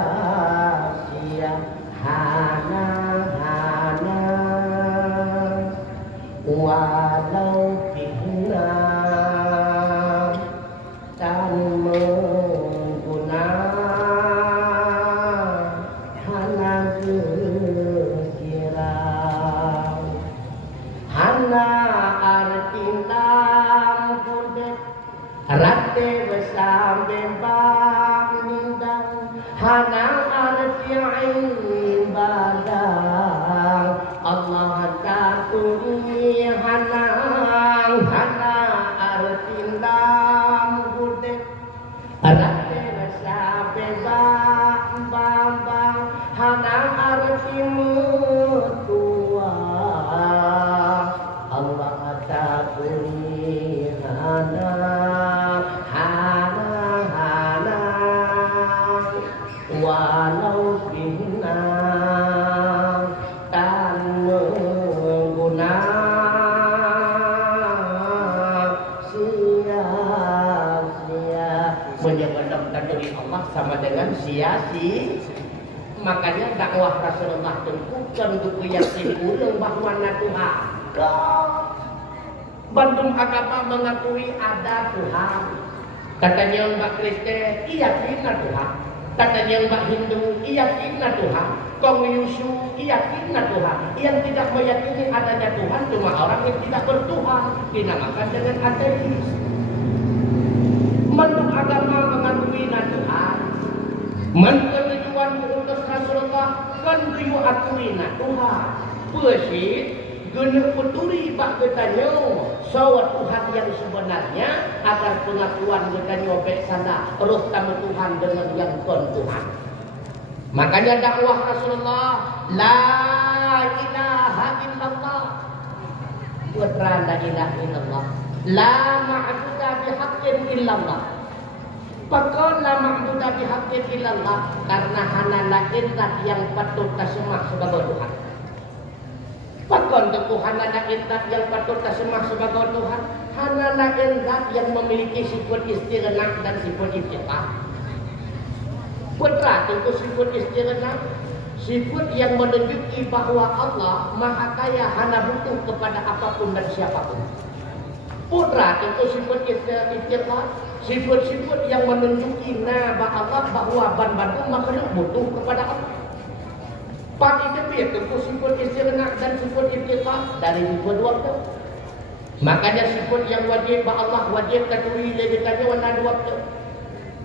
hana walau bina tan mengguna hana artinam kudet rate besambe bang nindang hana arti ibadah Allah takuni hana artinam kudet rate besambe bang hana arti mutua Allah takuni hana walau bina tan mengguna sia-sia menyebabkan takdir Allah sama dengan sia-sia. Makanya dakwah Rasulullah tentukan untuk keyakinan ulang bahwa Tuhan Bandung agama mengakui ada Tuhan. Katanya Mbak Kristen, yakin Tuhan. Katanya Mbak Hindu, yakin Tuhan. Konghucu, yakin Tuhan. Yang tidak meyakini adanya Tuhan cuma orang yang tidak bertuhan, dinamakan dengan ateis. Bandung agama mengakui Tuhan. Mentujuan mengutus Rasulullah kan tuju akui Tuhan. Besit guna puturi bak bertanya sawat Tuhan yang sebenarnya agar pengakuan bertanya baik sana roh tamu Tuhan dengan yang kon Tuhan. Makanya dakwah Rasulullah la ilaha illallah. Putra la ilaha illallah. La ma'budu bihaqqin illallah. Pakon la ma'budu bihaqqin illallah, karena hana la ilah yang patut tasembah sebagai Tuhan. Pakon Tuhan la ilah yang patut tasembah sebagai Tuhan. Hana la ilah yang memiliki sifat istighna dan sifat iftitah. Putra itu sifat istighna, sifat yang menunjuki bahwa Allah Maha Kaya, hana butuh kepada apapun dan siapapun. Putra itu sifat iftitah, sifat-sifat yang menunjuki Allah bahwa ban-ban makhluk butuh kepada Allah. Pak itu sifat istighna dan sifat iftitah dari sifat waktu. Makanya sifat yang wajib Allah wajib katui lebih wana dua waktu.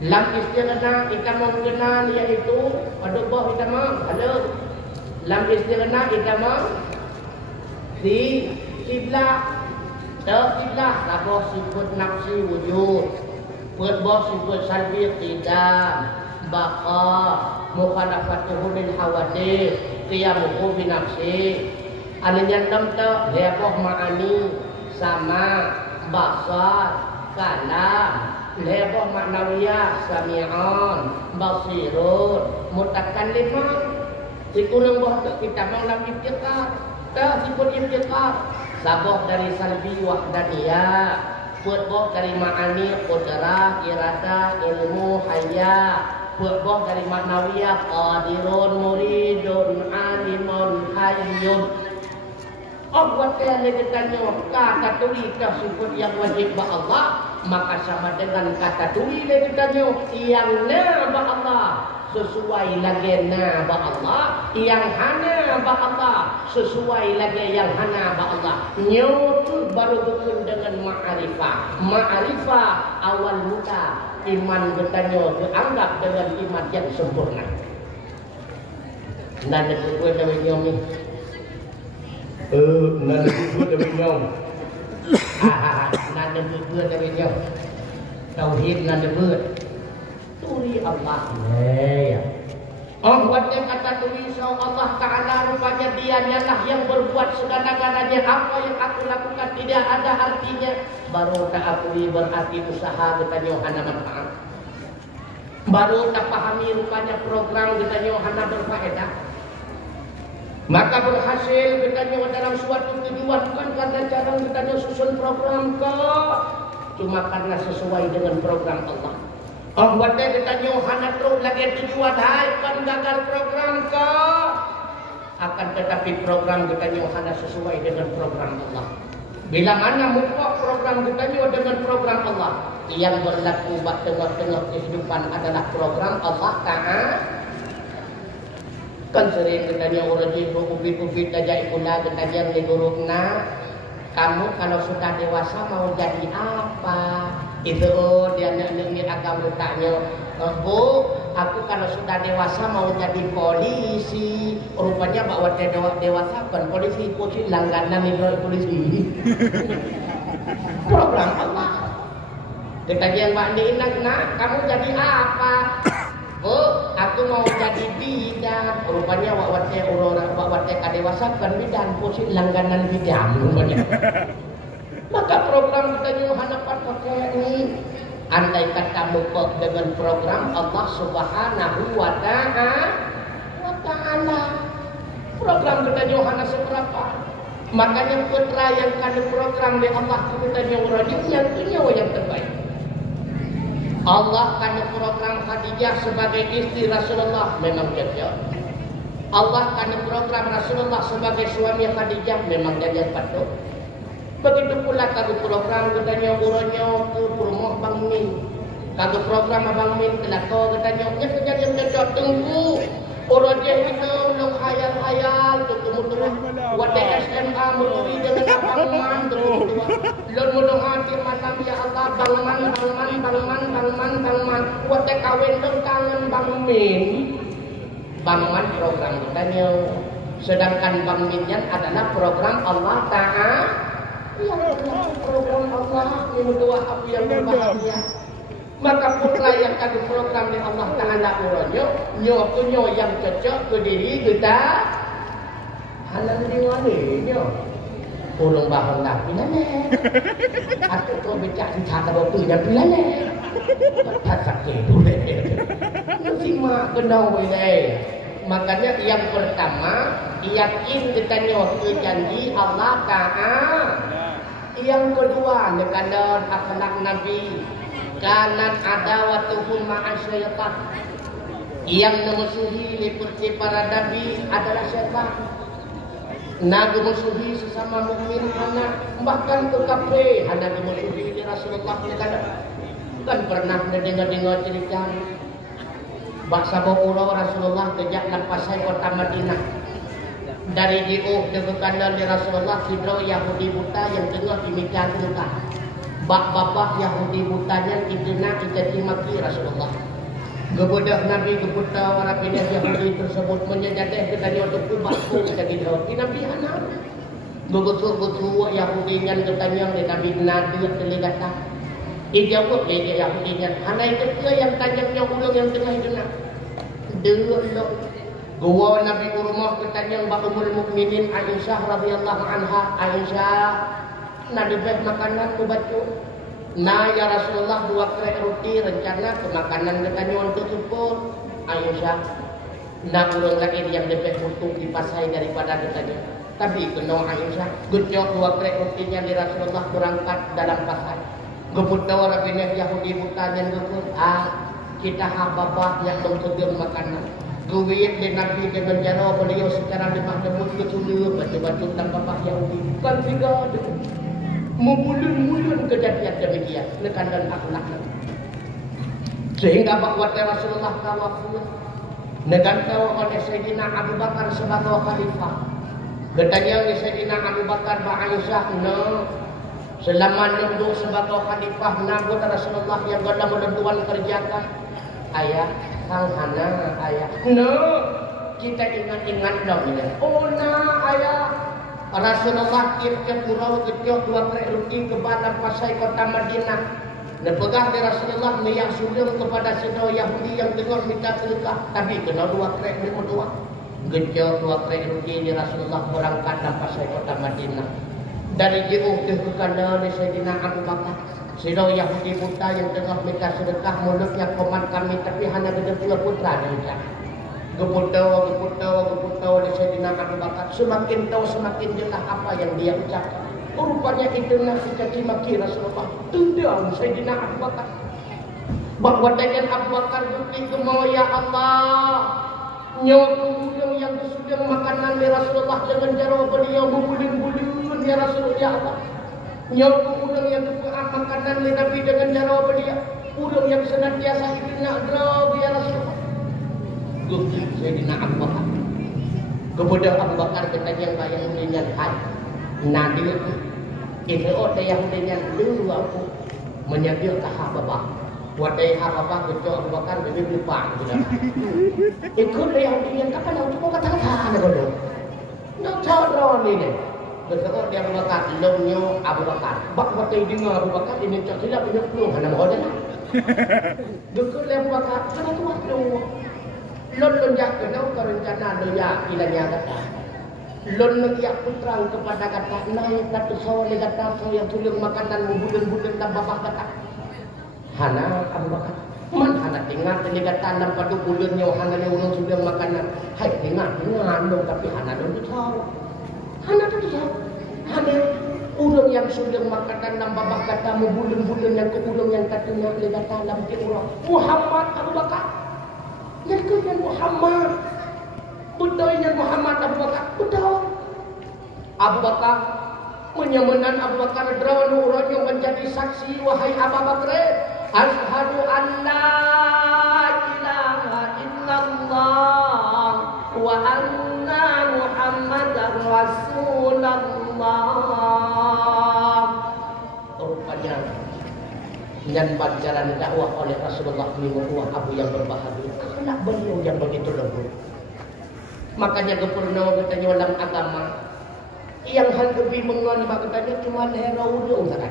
Lam istighna kita mengenal yaitu aduh bah kita mah ada lam istighna kita mah di kiblat kiblat apa sifat nafsi wujud buat sifat salbi tidak baqa mukhalafatuhu lil hawadith qiyamuhu bi nafsi alanya tamta lepoh ma'ani sama basar kalam lepoh maknawiyah sami'an basirun mutakalliman dikurang bahwa kita malam iftikar sifat iftikar saboh dari salbi wahdaniyah buat dari ma'ani qudrah irada ilmu hayya buat dari maknawiyah qadirun muridun alimun hayyun. Buat kalian ditanya kata tulis sifat yang wajib ba Allah, maka sama dengan kata tulis ditanya yang ba Allah sesuai lagi ba Allah, yang hana ba Allah sesuai lagi yang hana ba Allah. Nyutu baru bukan dengan ma'rifah. Ma'rifah awal mula iman bertanya dianggap dengan iman yang sempurna. Nada gue dari nyomi. Nada gue dari nyom. Nada gue dari nyom. Tauhid nada gue. Turi Allah. Buatnya kata turi Allah Ta'ala rupanya dialah yang berbuat segala-galanya. Apa yang aku lakukan tidak ada artinya. Baru tak akui berarti usaha kita nyohana manfaat. Baru tak pahami rupanya program kita nyohana berfaedah. Maka berhasil kita nyoh dalam suatu tujuan bukan karena cara kita nyoh susun program cuma karena sesuai dengan program Allah. Buatnya kita nyoh hana terus lagi tujuan kan gagal program akan tetapi program kita nyoh hana sesuai dengan program Allah. Bila mana mutlak program kita nyoh dengan program Allah, yang berlaku pada tengah-tengah kehidupan adalah program Allah Ta'ala. Kan sering katanya orang jiru ubit-ubit aja ikulah katanya di gurukna. Kamu kalau sudah dewasa mau jadi apa? Itu dia nengir agam bertanya. Bu, aku kalau sudah dewasa mau jadi polisi. Rupanya bahwa dia dewasa kan polisi langganan itu polisi. Program Allah. Katanya Mbak Nina, kamu jadi apa? Oh, aku mau jadi bidan. Rupanya wawatnya kadewasa kan bidan, posisi langganan bidan rupanya. Maka program kita juga hadapan pakai ini. Andai kata mukok dengan program Allah Subhanahu wa Ta'ala. Program kita juga hanya seberapa. Makanya putra yang kena program di Allah kita juga yang punya yang terbaik. Allah kan program Khadijah sebagai istri Rasulullah memang jajah. Allah kan program Rasulullah sebagai suami Khadijah memang jajah patut. Begitu pula kadu program katanya uronyo ke rumah Bang Min. Kadu program Abang Min kelako katanya kejadian jajah tunggu. Orangnya itu lu hayal-hayal tu kemudian wadah SMA muduri dengan Abang Man terus lon mudah hati malam ya Allah Bang Man wadah kawin dong kangen Bang Min. Bang Man program kita sedangkan Bang Min adalah program Allah Ta'ala. Yang program Allah ini doa aku yang berbahagia. Maka putra yang kadu program ni Allah Ta'ala uronyo, nyo yang cocok ke diri kita. Halal dengan ni nyo. Ulung bahang dah pilane. Atau kau becak di cakap apa dah pilane. Tak sakit tu le. Simak kena boleh. Makanya yang pertama, yakin kita nyo ke janji Allah Ta'ala. Yang kedua, nekadar akhlak Nabi. Kanat adawatuhum ma'asyaitan. Yang memusuhi seperti para nabi adalah syaitan. Nabi musuhi sesama mukmin hana, bahkan ke kafir hana dimusuhi di Rasulullah nekadar. Kan pernah dengar cerita Baksa Bokuro Rasulullah kejak lampasai kota Madinah. Dari Ji'uh ke kandang di Rasulullah sidro Yahudi buta yang tengah dimikir buta. Bapak Yahudi butanya kita maki Rasulullah. Kepada Nabi kepada para pindah Yahudi tersebut menjajah ketanya untuk kubahku kita gitu. Nabi anak. Betul-betul Yahudi yang ketanya di Nabi Nadir teligata. Ijawab dia Yahudi yang anak itu ke yang tajamnya ulang yang tengah itu nak. Dulu gua Nabi rumah ketanya Ummul Mukminin Aisyah radhiyallahu anha. Aisyah Nabi beh makanan ku baca. Nah ya Rasulullah 2 kerek roti rencana ke makanan katanya untuk syukur. Aisyah nak ulang lagi yang lebih butuh dipasai daripada katanya. Tapi kena Aisyah gejok 2 kerek rotinya di Rasulullah berangkat dalam pasai. Gebuta orang bina Yahudi buta dan gebuta kita bapak yang mengkedem makanan. Duit di Nabi dengan jara beliau secara lemah lembut kesudur baca-baca tentang bapak Yahudi. Bukan tiga memulun-mulun kejadian demikian nekandang akhlak sehingga bahwa Rasulullah tawaful negantau oleh Sayyidina Abu Bakar sebagai khalifah katanya oleh Sayyidina Abu Bakar Aisyah selama nunggu sebagai khalifah nabi Rasulullah yang ganda menentuan kerjakan ayah sang hana ayah kita ingat-ingat dong ya ayah Rasulullah ke pulau kecil 2 kerek roti ke badan pasai kota Madinah. Nepegah di Rasulullah meyak sulam kepada saudara Yahudi yang dengar minta sedekah. Tapi kena 2 kerek berdua. Kecil 2 kerek roti di Rasulullah berangkat dan pasai kota Madinah. Dari Ji'uh ke kandang di Sayyidina Abu Bakar. Saudara Yahudi buta yang tengah minta sedekah mulutnya komat kami tapi hanya kedua putra dia. Geputa di Sayyidina Abu Bakar. Semakin tahu semakin jelas apa yang dia ucapkan. Rupanya itu nasi caci maki Rasulullah. Tendang Sayyidina Abu Bakar. Bahwa dengan Abu Bakar bukti kemau ya Allah. Nyawa yang kesudah makanan di Rasulullah dengan jara beliau membulun-bulun ya Rasulullah ya Allah. Nyawa yang kesudah makanan di Nabi dengan jara beliau. Ulung yang senantiasa itu nak draw ya Rasulullah. Gusti Sayyidina Abu Bakar. Kepada Abu Bakar katanya yang bayang dengan hai. Nabi itu orang yang dengan dulu aku menyabir ke Hababah. Wadai Hababah ketua Abu Bakar lebih lupa sudah. Ikut yang dengan kapan aku kau kata-kata ada bodoh. Nak cara ni deh. Betul dia Abu Bakar lomnya Abu Bakar. Bak wadai dengar Abu Bakar ini cak silap ini peluh hana mau dah. Betul Abu Bakar sana tu waktu. Lon jak kenau ke rencana dia ilanya kata. Lon mengiak putra kepada kata naik kata sawan kata saw yang tulung makanan bulan-bulan dan bapak kata. Hana Abu Bakar. Man hana tinggal telinga tanam pada bulannya hana le ulung sudah makanan. Hai tinggal dong tapi hana dong tahu. Hana tu tahu. Hana ulung yang sudah makanan dan bapak kata bulan-bulan yang ke ulung yang katanya le tanam ke urang. Muhammad Abu Bakar. Yang Muhammad Betulnya Muhammad Abu Bakar betul. Abu Bakar menyamanan Abu Bakar drawan urutnya menjadi saksi wahai Abu Bakar asyhadu an la ilaha illallah wa anna Muhammadar Rasulullah. Rupanya dan pelajaran dakwah oleh Rasulullah menyuruh Abu yang berbahagia. Akhlak beliau yang begitu lembut. Makanya kepulauan katanya dalam agama yang hal lebih mengenal katanya cuma hera ujung sangat.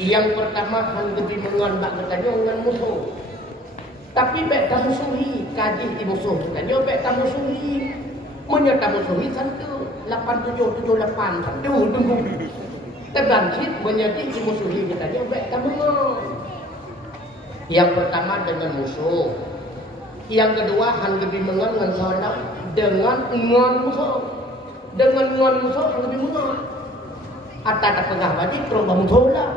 Yang pertama han lebih mengon bak katanya dengan musuh. Tapi baik tak musuhi kaji di musuh katanya baik tak musuhi. Menyata musuhi satu 8778 satu tunggu. Terbangkit menyati di musuhi katanya baik tak mengon. Yang pertama dengan musuh. Yang kedua han lebih mengon dengan saudara dengan ngon musuh. Dengan ngon musuh han lebih mengon. Atau tengah bagi terubah musuh lah.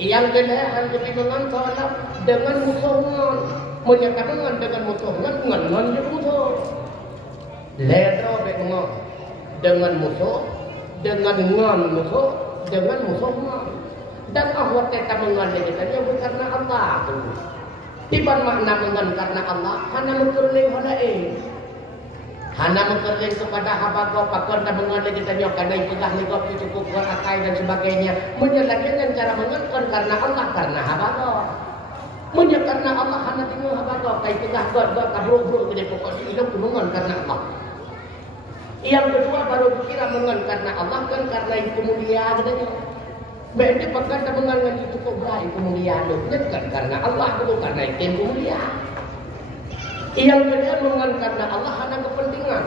Yang kedua han lebih mengon saudara dengan musuh ngon. Menyatakan dengan musuh ngon juga musuh. Letro baik mengon dengan musuh, dengan ngon musuh, dengan musuh ngon. Dan ahwat kita mengon kita bukan karena Allah tu. Tiban makna mengon karena Allah, hana mengkerling hana mengkerling kepada hamba kau pakon dan mengon kita nyok karena ipegah ni kau cukup berakai dan sebagainya. Menyatakan dengan cara mengon karena Allah karena hamba kau. Menyatakan karena Allah hana tinggal hamba kau kai pegah god kabur gede pokok hidup mengon karena Allah. Yang kedua baru dikira mengon karena Allah kan karena itu mulia katanya. Baik dia pakai tabungan yang cukup baik kemuliaan lu kan karena Allah bukan karena itu mulia. Yang kedua mengon karena Allah hanya kepentingan.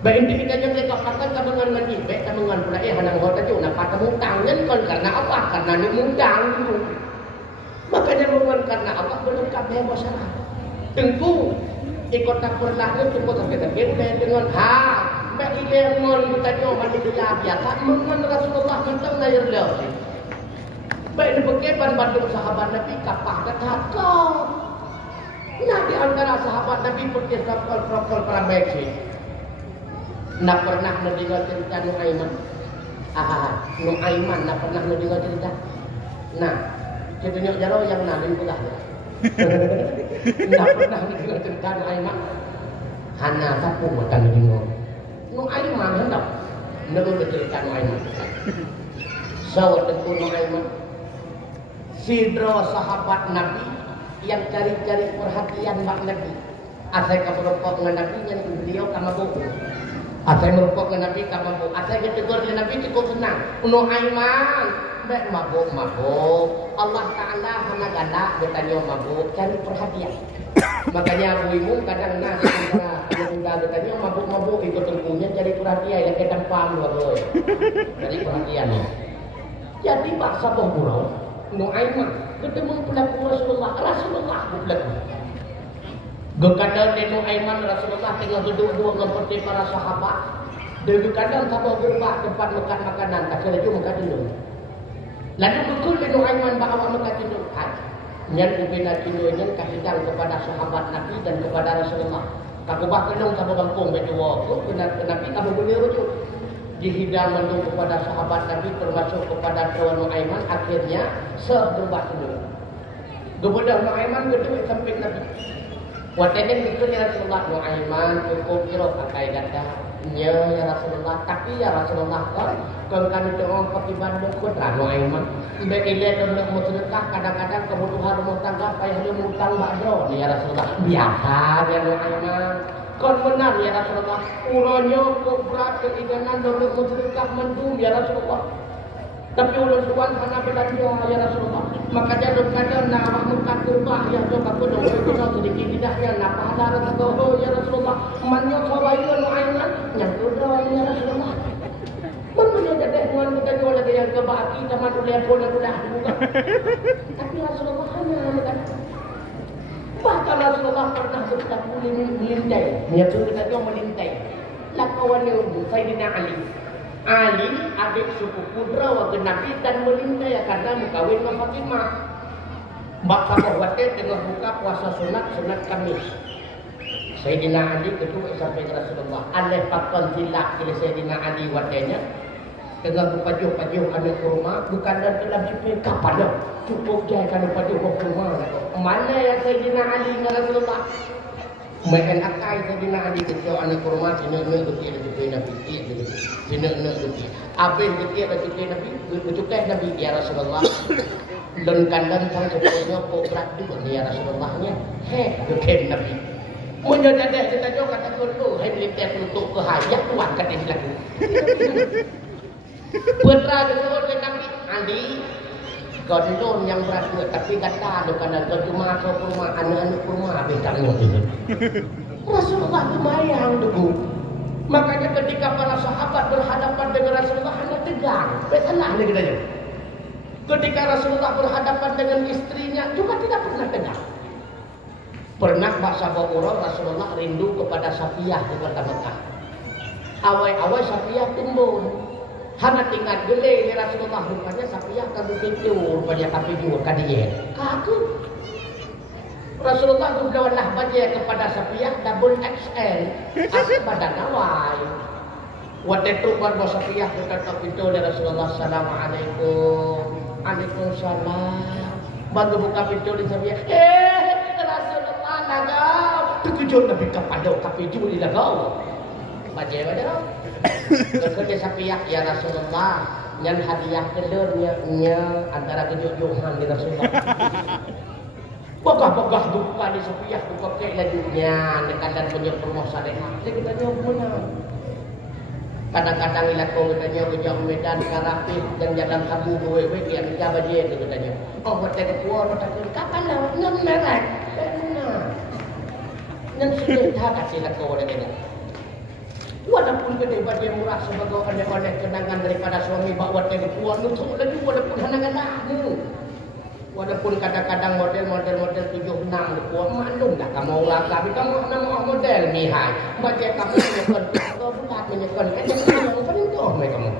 Baik dia kita yang pakai tabungan lagi baik tabungan pula hanya menghormat tu nak pakai mutang kan karena Allah karena dia mutang tu. Makanya mengon karena Allah berdekat dengan masyarakat. Tentu ikut tak pernah itu cukup sampai dengan Baik dia mengon kita jauh manusia biasa mengon Rasulullah kita lahir lau. Baik dia berkepan bantu sahabat Nabi kapah kata kau. Nah di antara sahabat Nabi pergi prokol para baik sih. Nak pernah mendengar cerita Nuaiman. Nuaiman nak pernah mendengar cerita. Nah kita tunjuk jauh yang Nabi pula. Nak pernah mendengar cerita Nuaiman. Hana sapu makan mendengar. Nuaiman hendak menurut cerita Nuaiman. Sawat tentu Nuaiman. Sidro sahabat Nabi yang cari-cari perhatian mak Nabi. Asal kamu merokok dengan Nabi yang beliau kamu buku. Asal merokok dengan Nabi kamu buku. Asal kita tegur dengan Nabi cukup senang. Nuaiman, baik mabuk. Allah Taala hana galak bertanya mabuk cari perhatian. Makanya ibu kadang nasi muda katanya mabuk ikut tengkunya cari perhatian yang kita paham dua cari perhatian. Jadi paksa pemurau Nuaiman ketemu pelaku Rasulullah pelaku. Gekadang di Nuaiman Rasulullah tengah duduk mengerti para sahabat. Duduk kadang sama berubah tempat makan makanan tak kira juga makan dulu. Lalu betul di Nuaiman bawa makan dulu. Yang dibina kilonya kahidang kepada sahabat Nabi dan kepada Rasulullah. Kamu bahkan dong kamu kampung berdua, Nabi kamu boleh rujuk. Dihidang mendung kepada sahabat Nabi termasuk kepada Tuan Nuaiman akhirnya seberubah dulu. Kemudian Nuaiman berdua sampai Nabi. Waktunya itu ya Rasulullah Nuaiman cukup kira pakai kata. Ya Rasulullah, tapi ya Rasulullah kalau kami doang pakai bandung kuat Nuaiman. Baik lihat dalam sedekah kadang-kadang kebutuhan rumah tangga payah dia mengutang bakdo ya Rasulullah. Biasa ya Nuaiman. Kon benar ya Rasulullah. Uronyo berat keinginan dalam sedekah mendung ya Rasulullah. Tapi ulun tuan hanya belanja ya Rasulullah. Makanya kadang nak awak muka turbah ya tu aku dong sedikit tidaknya nak pahala Rasulullah ya Rasulullah. Manyo kawaian Nuaiman yang tudor ya Rasulullah. Pun punya jadi tuan kita jual lagi yang kebaki sama tu lihat bola juga. Tapi Rasulullah hanya kata. Bahkan Rasulullah pernah berkata melintai. Niat kita jual melintai. Lakawan yang Sayyidina Ali adik suku pudra waktu Nabi dan melintai karena mengkawin dengan Fatimah. Maka bahwatnya tengah buka puasa sunat Kamis. Sayyidina Ali kedua sampai ke Rasulullah. Alih papan silap kili Sayyidina Ali wadanya. Tengah pajuh ada kurma bukan dalam cipi kapan dah. Cukup je kalau pajuh kurma. Mana ya Sayyidina Ali dengan Rasulullah? Main akai Sayyidina Ali kecil anak kurma sini kecil cipi Nabi gitu. Sini kecil. Abis kecil cipi Nabi cukai Nabi ya Rasulullah. Dan kandang sang sepuluhnya kok berat juga ya Rasulullahnya. Kecil Nabi. Menyadari kita juga kata dulu, hai militer untuk kehayat tuan kata lagi. Putra disebut Nabi Ali Gondon yang berat tapi kata ada kadang cuma ke rumah anak-anak rumah bintang itu. Rasulullah lumayan dulu. Makanya ketika para sahabat berhadapan dengan Rasulullah hanya tegang. Besalah nih kita. Ketika Rasulullah berhadapan dengan istrinya juga tidak pernah tegang. Pernah bahasa Bogor Rasulullah rindu kepada Safiyah di kota Mekah. Awal-awal Safiyah timbul. Hana tinggal gele Rasulullah rupanya Safiyah kagum itu rupanya tapi juga kadiye. Kagum. Rasulullah juga baca kepada Safiyah double XL asal badan awal. Waktu itu baru Safiyah berkata itu dari Rasulullah Assalamualaikum. Waalaikumsalam. Baru buka pintu di Safiyah. Rasulullah lagau. Terkejut Nabi kepada tapi juli lagau. Baca. Kerja Safiyah ya Rasulullah yang hadiah kelernya antara kejujuran di Rasulullah. Pegah-pegah buka di Safiyah buka kek lajunya nekadar punya rumah sadehah. Kita nyoba. Kadang-kadang ilako katanya ke Medan Karapit dan jalan Abu Wewe yang jabat dia itu katanya. Oh betul kuat betul kapan lah nan merek. Benar. Nan sudah tak kasih ilako katanya. Walaupun gede dia murah sebagai oleh-oleh kenangan daripada suami bawa tega puan nutuk lagi walaupun hanangan dah. Walaupun kadang-kadang model 76 puan maklum dah kamu ulang tapi kamu nama model mihai. Baca kamu menyekon kau buat menyekon kan yang paling tu kamu.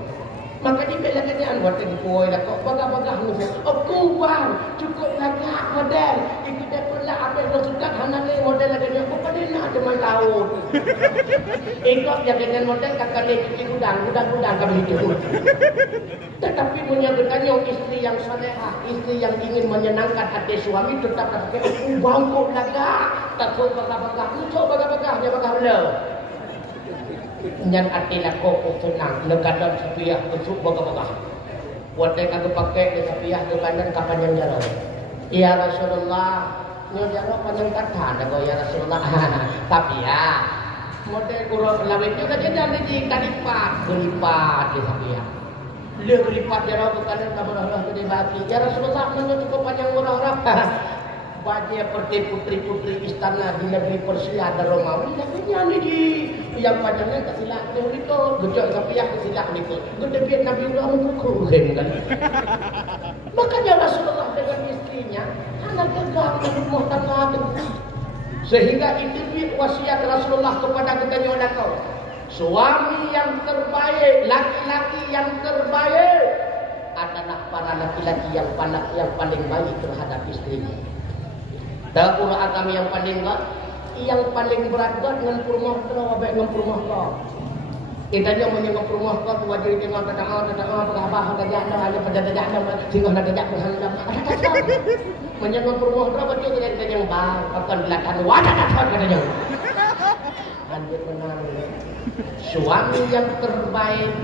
Maka di bela kerjaan buat tega puan dah kau bagah-bagah nutuk. Oh kubang cukup lagak model. Ikut dia pula apa yang sudah hanale model lagi dia apa dia nak cuma laut. Ikut dia dengan model kakak dia cuci gudang kami hidup. Tetapi punya bertanya istri yang salehah, istri yang ingin menyenangkan hati suami tetap pakai bangkok lagak. Tak tahu bagah-bagah, muncul bagah-bagahnya bagah belau. Yang artinya kok senang, negara Safiyah besuk bagah-bagah. Waktu kagak pakai di Safiyah ke kanan kapan yang jalan. Ya Rasulullah, nyo jalan panjang kata ada ya Rasulullah. Tapi ya model kurang lawet juga dia jadi kalipat berlipat di Safiyah. Dia berlipat dia ke kanan kapan Allah ke bagi. Ya Rasulullah nyo cukup panjang orang-orang. Baca putri-putri istana di negeri Persia dan Romawi lagunya ni yang padanya kesilak itu gejok Safiyah kesilak itu gede biar Nabi Allah mengukur kan. Makanya Rasulullah dengan istrinya anak tegak rumah tangga sehingga itu wasiat Rasulullah kepada kita nyonya kau suami yang terbaik laki-laki yang terbaik adalah para laki-laki yang paling baik terhadap istrinya. Dapur agama yang paling berat dengan rumah kau, baik dengan rumah kau. Kita dia menyebut rumah kau, wajib tengok tengok apa kerja ada pada kerja ada sehingga ada kerja berhandam. Menyebut rumah kau betul kerja yang bang akan belakang wadah katanya. Lanjut menang. Suami yang terbaik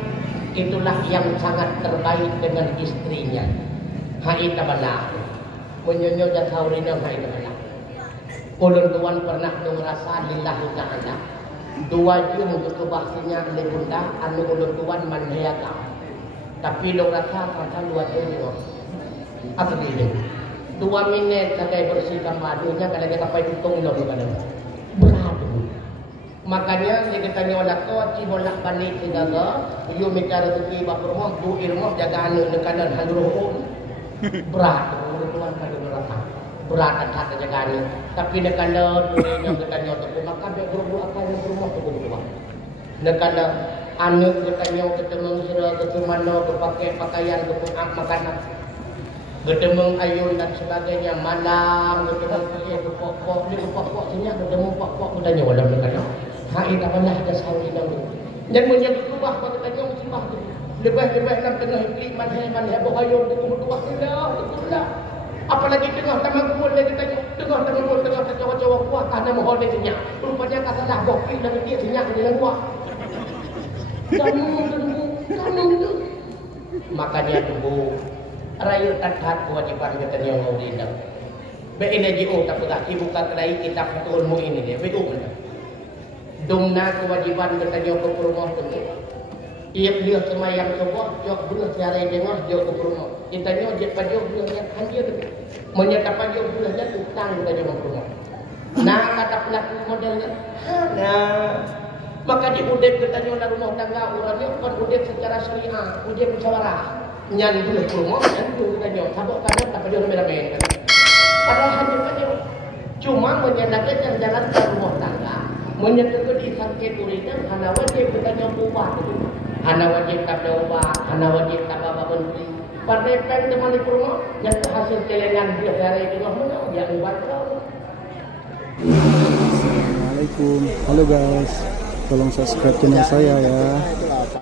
itulah yang sangat terbaik dengan istrinya. Hai tabana. Menyonyo dan saurina hai tabana. Ulun tuan pernah merasa lillahi ta'ala. Dua jam untuk kebahagiaan oleh bunda anu ulun tuan mandiakan. Tapi lo rasa kata dua jam. Apa dia? 2 minit saja bersihkan badunya kalau kita pakai hitung lo bukan. Beradu. Makanya dia tanya orang tua ci bolak balik ke daga, yo minta rezeki bab rumah, tu rumah jaga anu dekat handuruh. Berat ulun tuan kada neraka. Berat kata jaga anu. Tapi dekat yang katanya untuk makan dia guru akan rumah tu guru. Dekat anu katanya ketemu sira ketemu mana pakai pakaian untuk makanan. Ketemu ayun dan sebagainya malam ketemu pokok ni pokok sini ketemu pokok katanya walau katanya. Hai tak pernah ada sawi dulu. Dan menyebut rumah katanya musibah tu. Lebih-lebih dalam tengah iklim man heboh ayun tu bertuah tidak. Apalagi tengah taman kuat lagi tengah cowok kuat karena mohon dia senyap. Rupanya kata dah bokil dan dia senyap dengan kuat. Kamu itu. Makanya tunggu rayu takat kewajiban kita yang mau diindah. BNGO tak pegah buka kedai kita ilmu ini dia. BU mana? Dumna kewajiban kita yang ke rumah tu. Ia beliau semayang sebuah jok dulu siarai dengar jok ke rumah. kita nyo je pajo bulahnya hancur. Menyata pajo bulahnya utang kita nyo rumah. Nah kata pelaku modelnya, nah maka di udep kita nyo rumah tangga urangnya bukan udep secara syariah, udep musyawarah. Nyan bulah rumah nyan kita nyo sabok kadang tak pajo rame-rame. Padahal hancur pajo. Cuma menyatakan jalan ke rumah tangga, menyatakan di sakit uritan, hana wajib kita nyo ubah. Hana wajib tak ubah, hana wajib tak apa menteri. Pada peng teman di rumah, yang hasil celengan dia dari itu mana dia ubah terus. Assalamualaikum. Halo guys, tolong subscribe channel saya ya.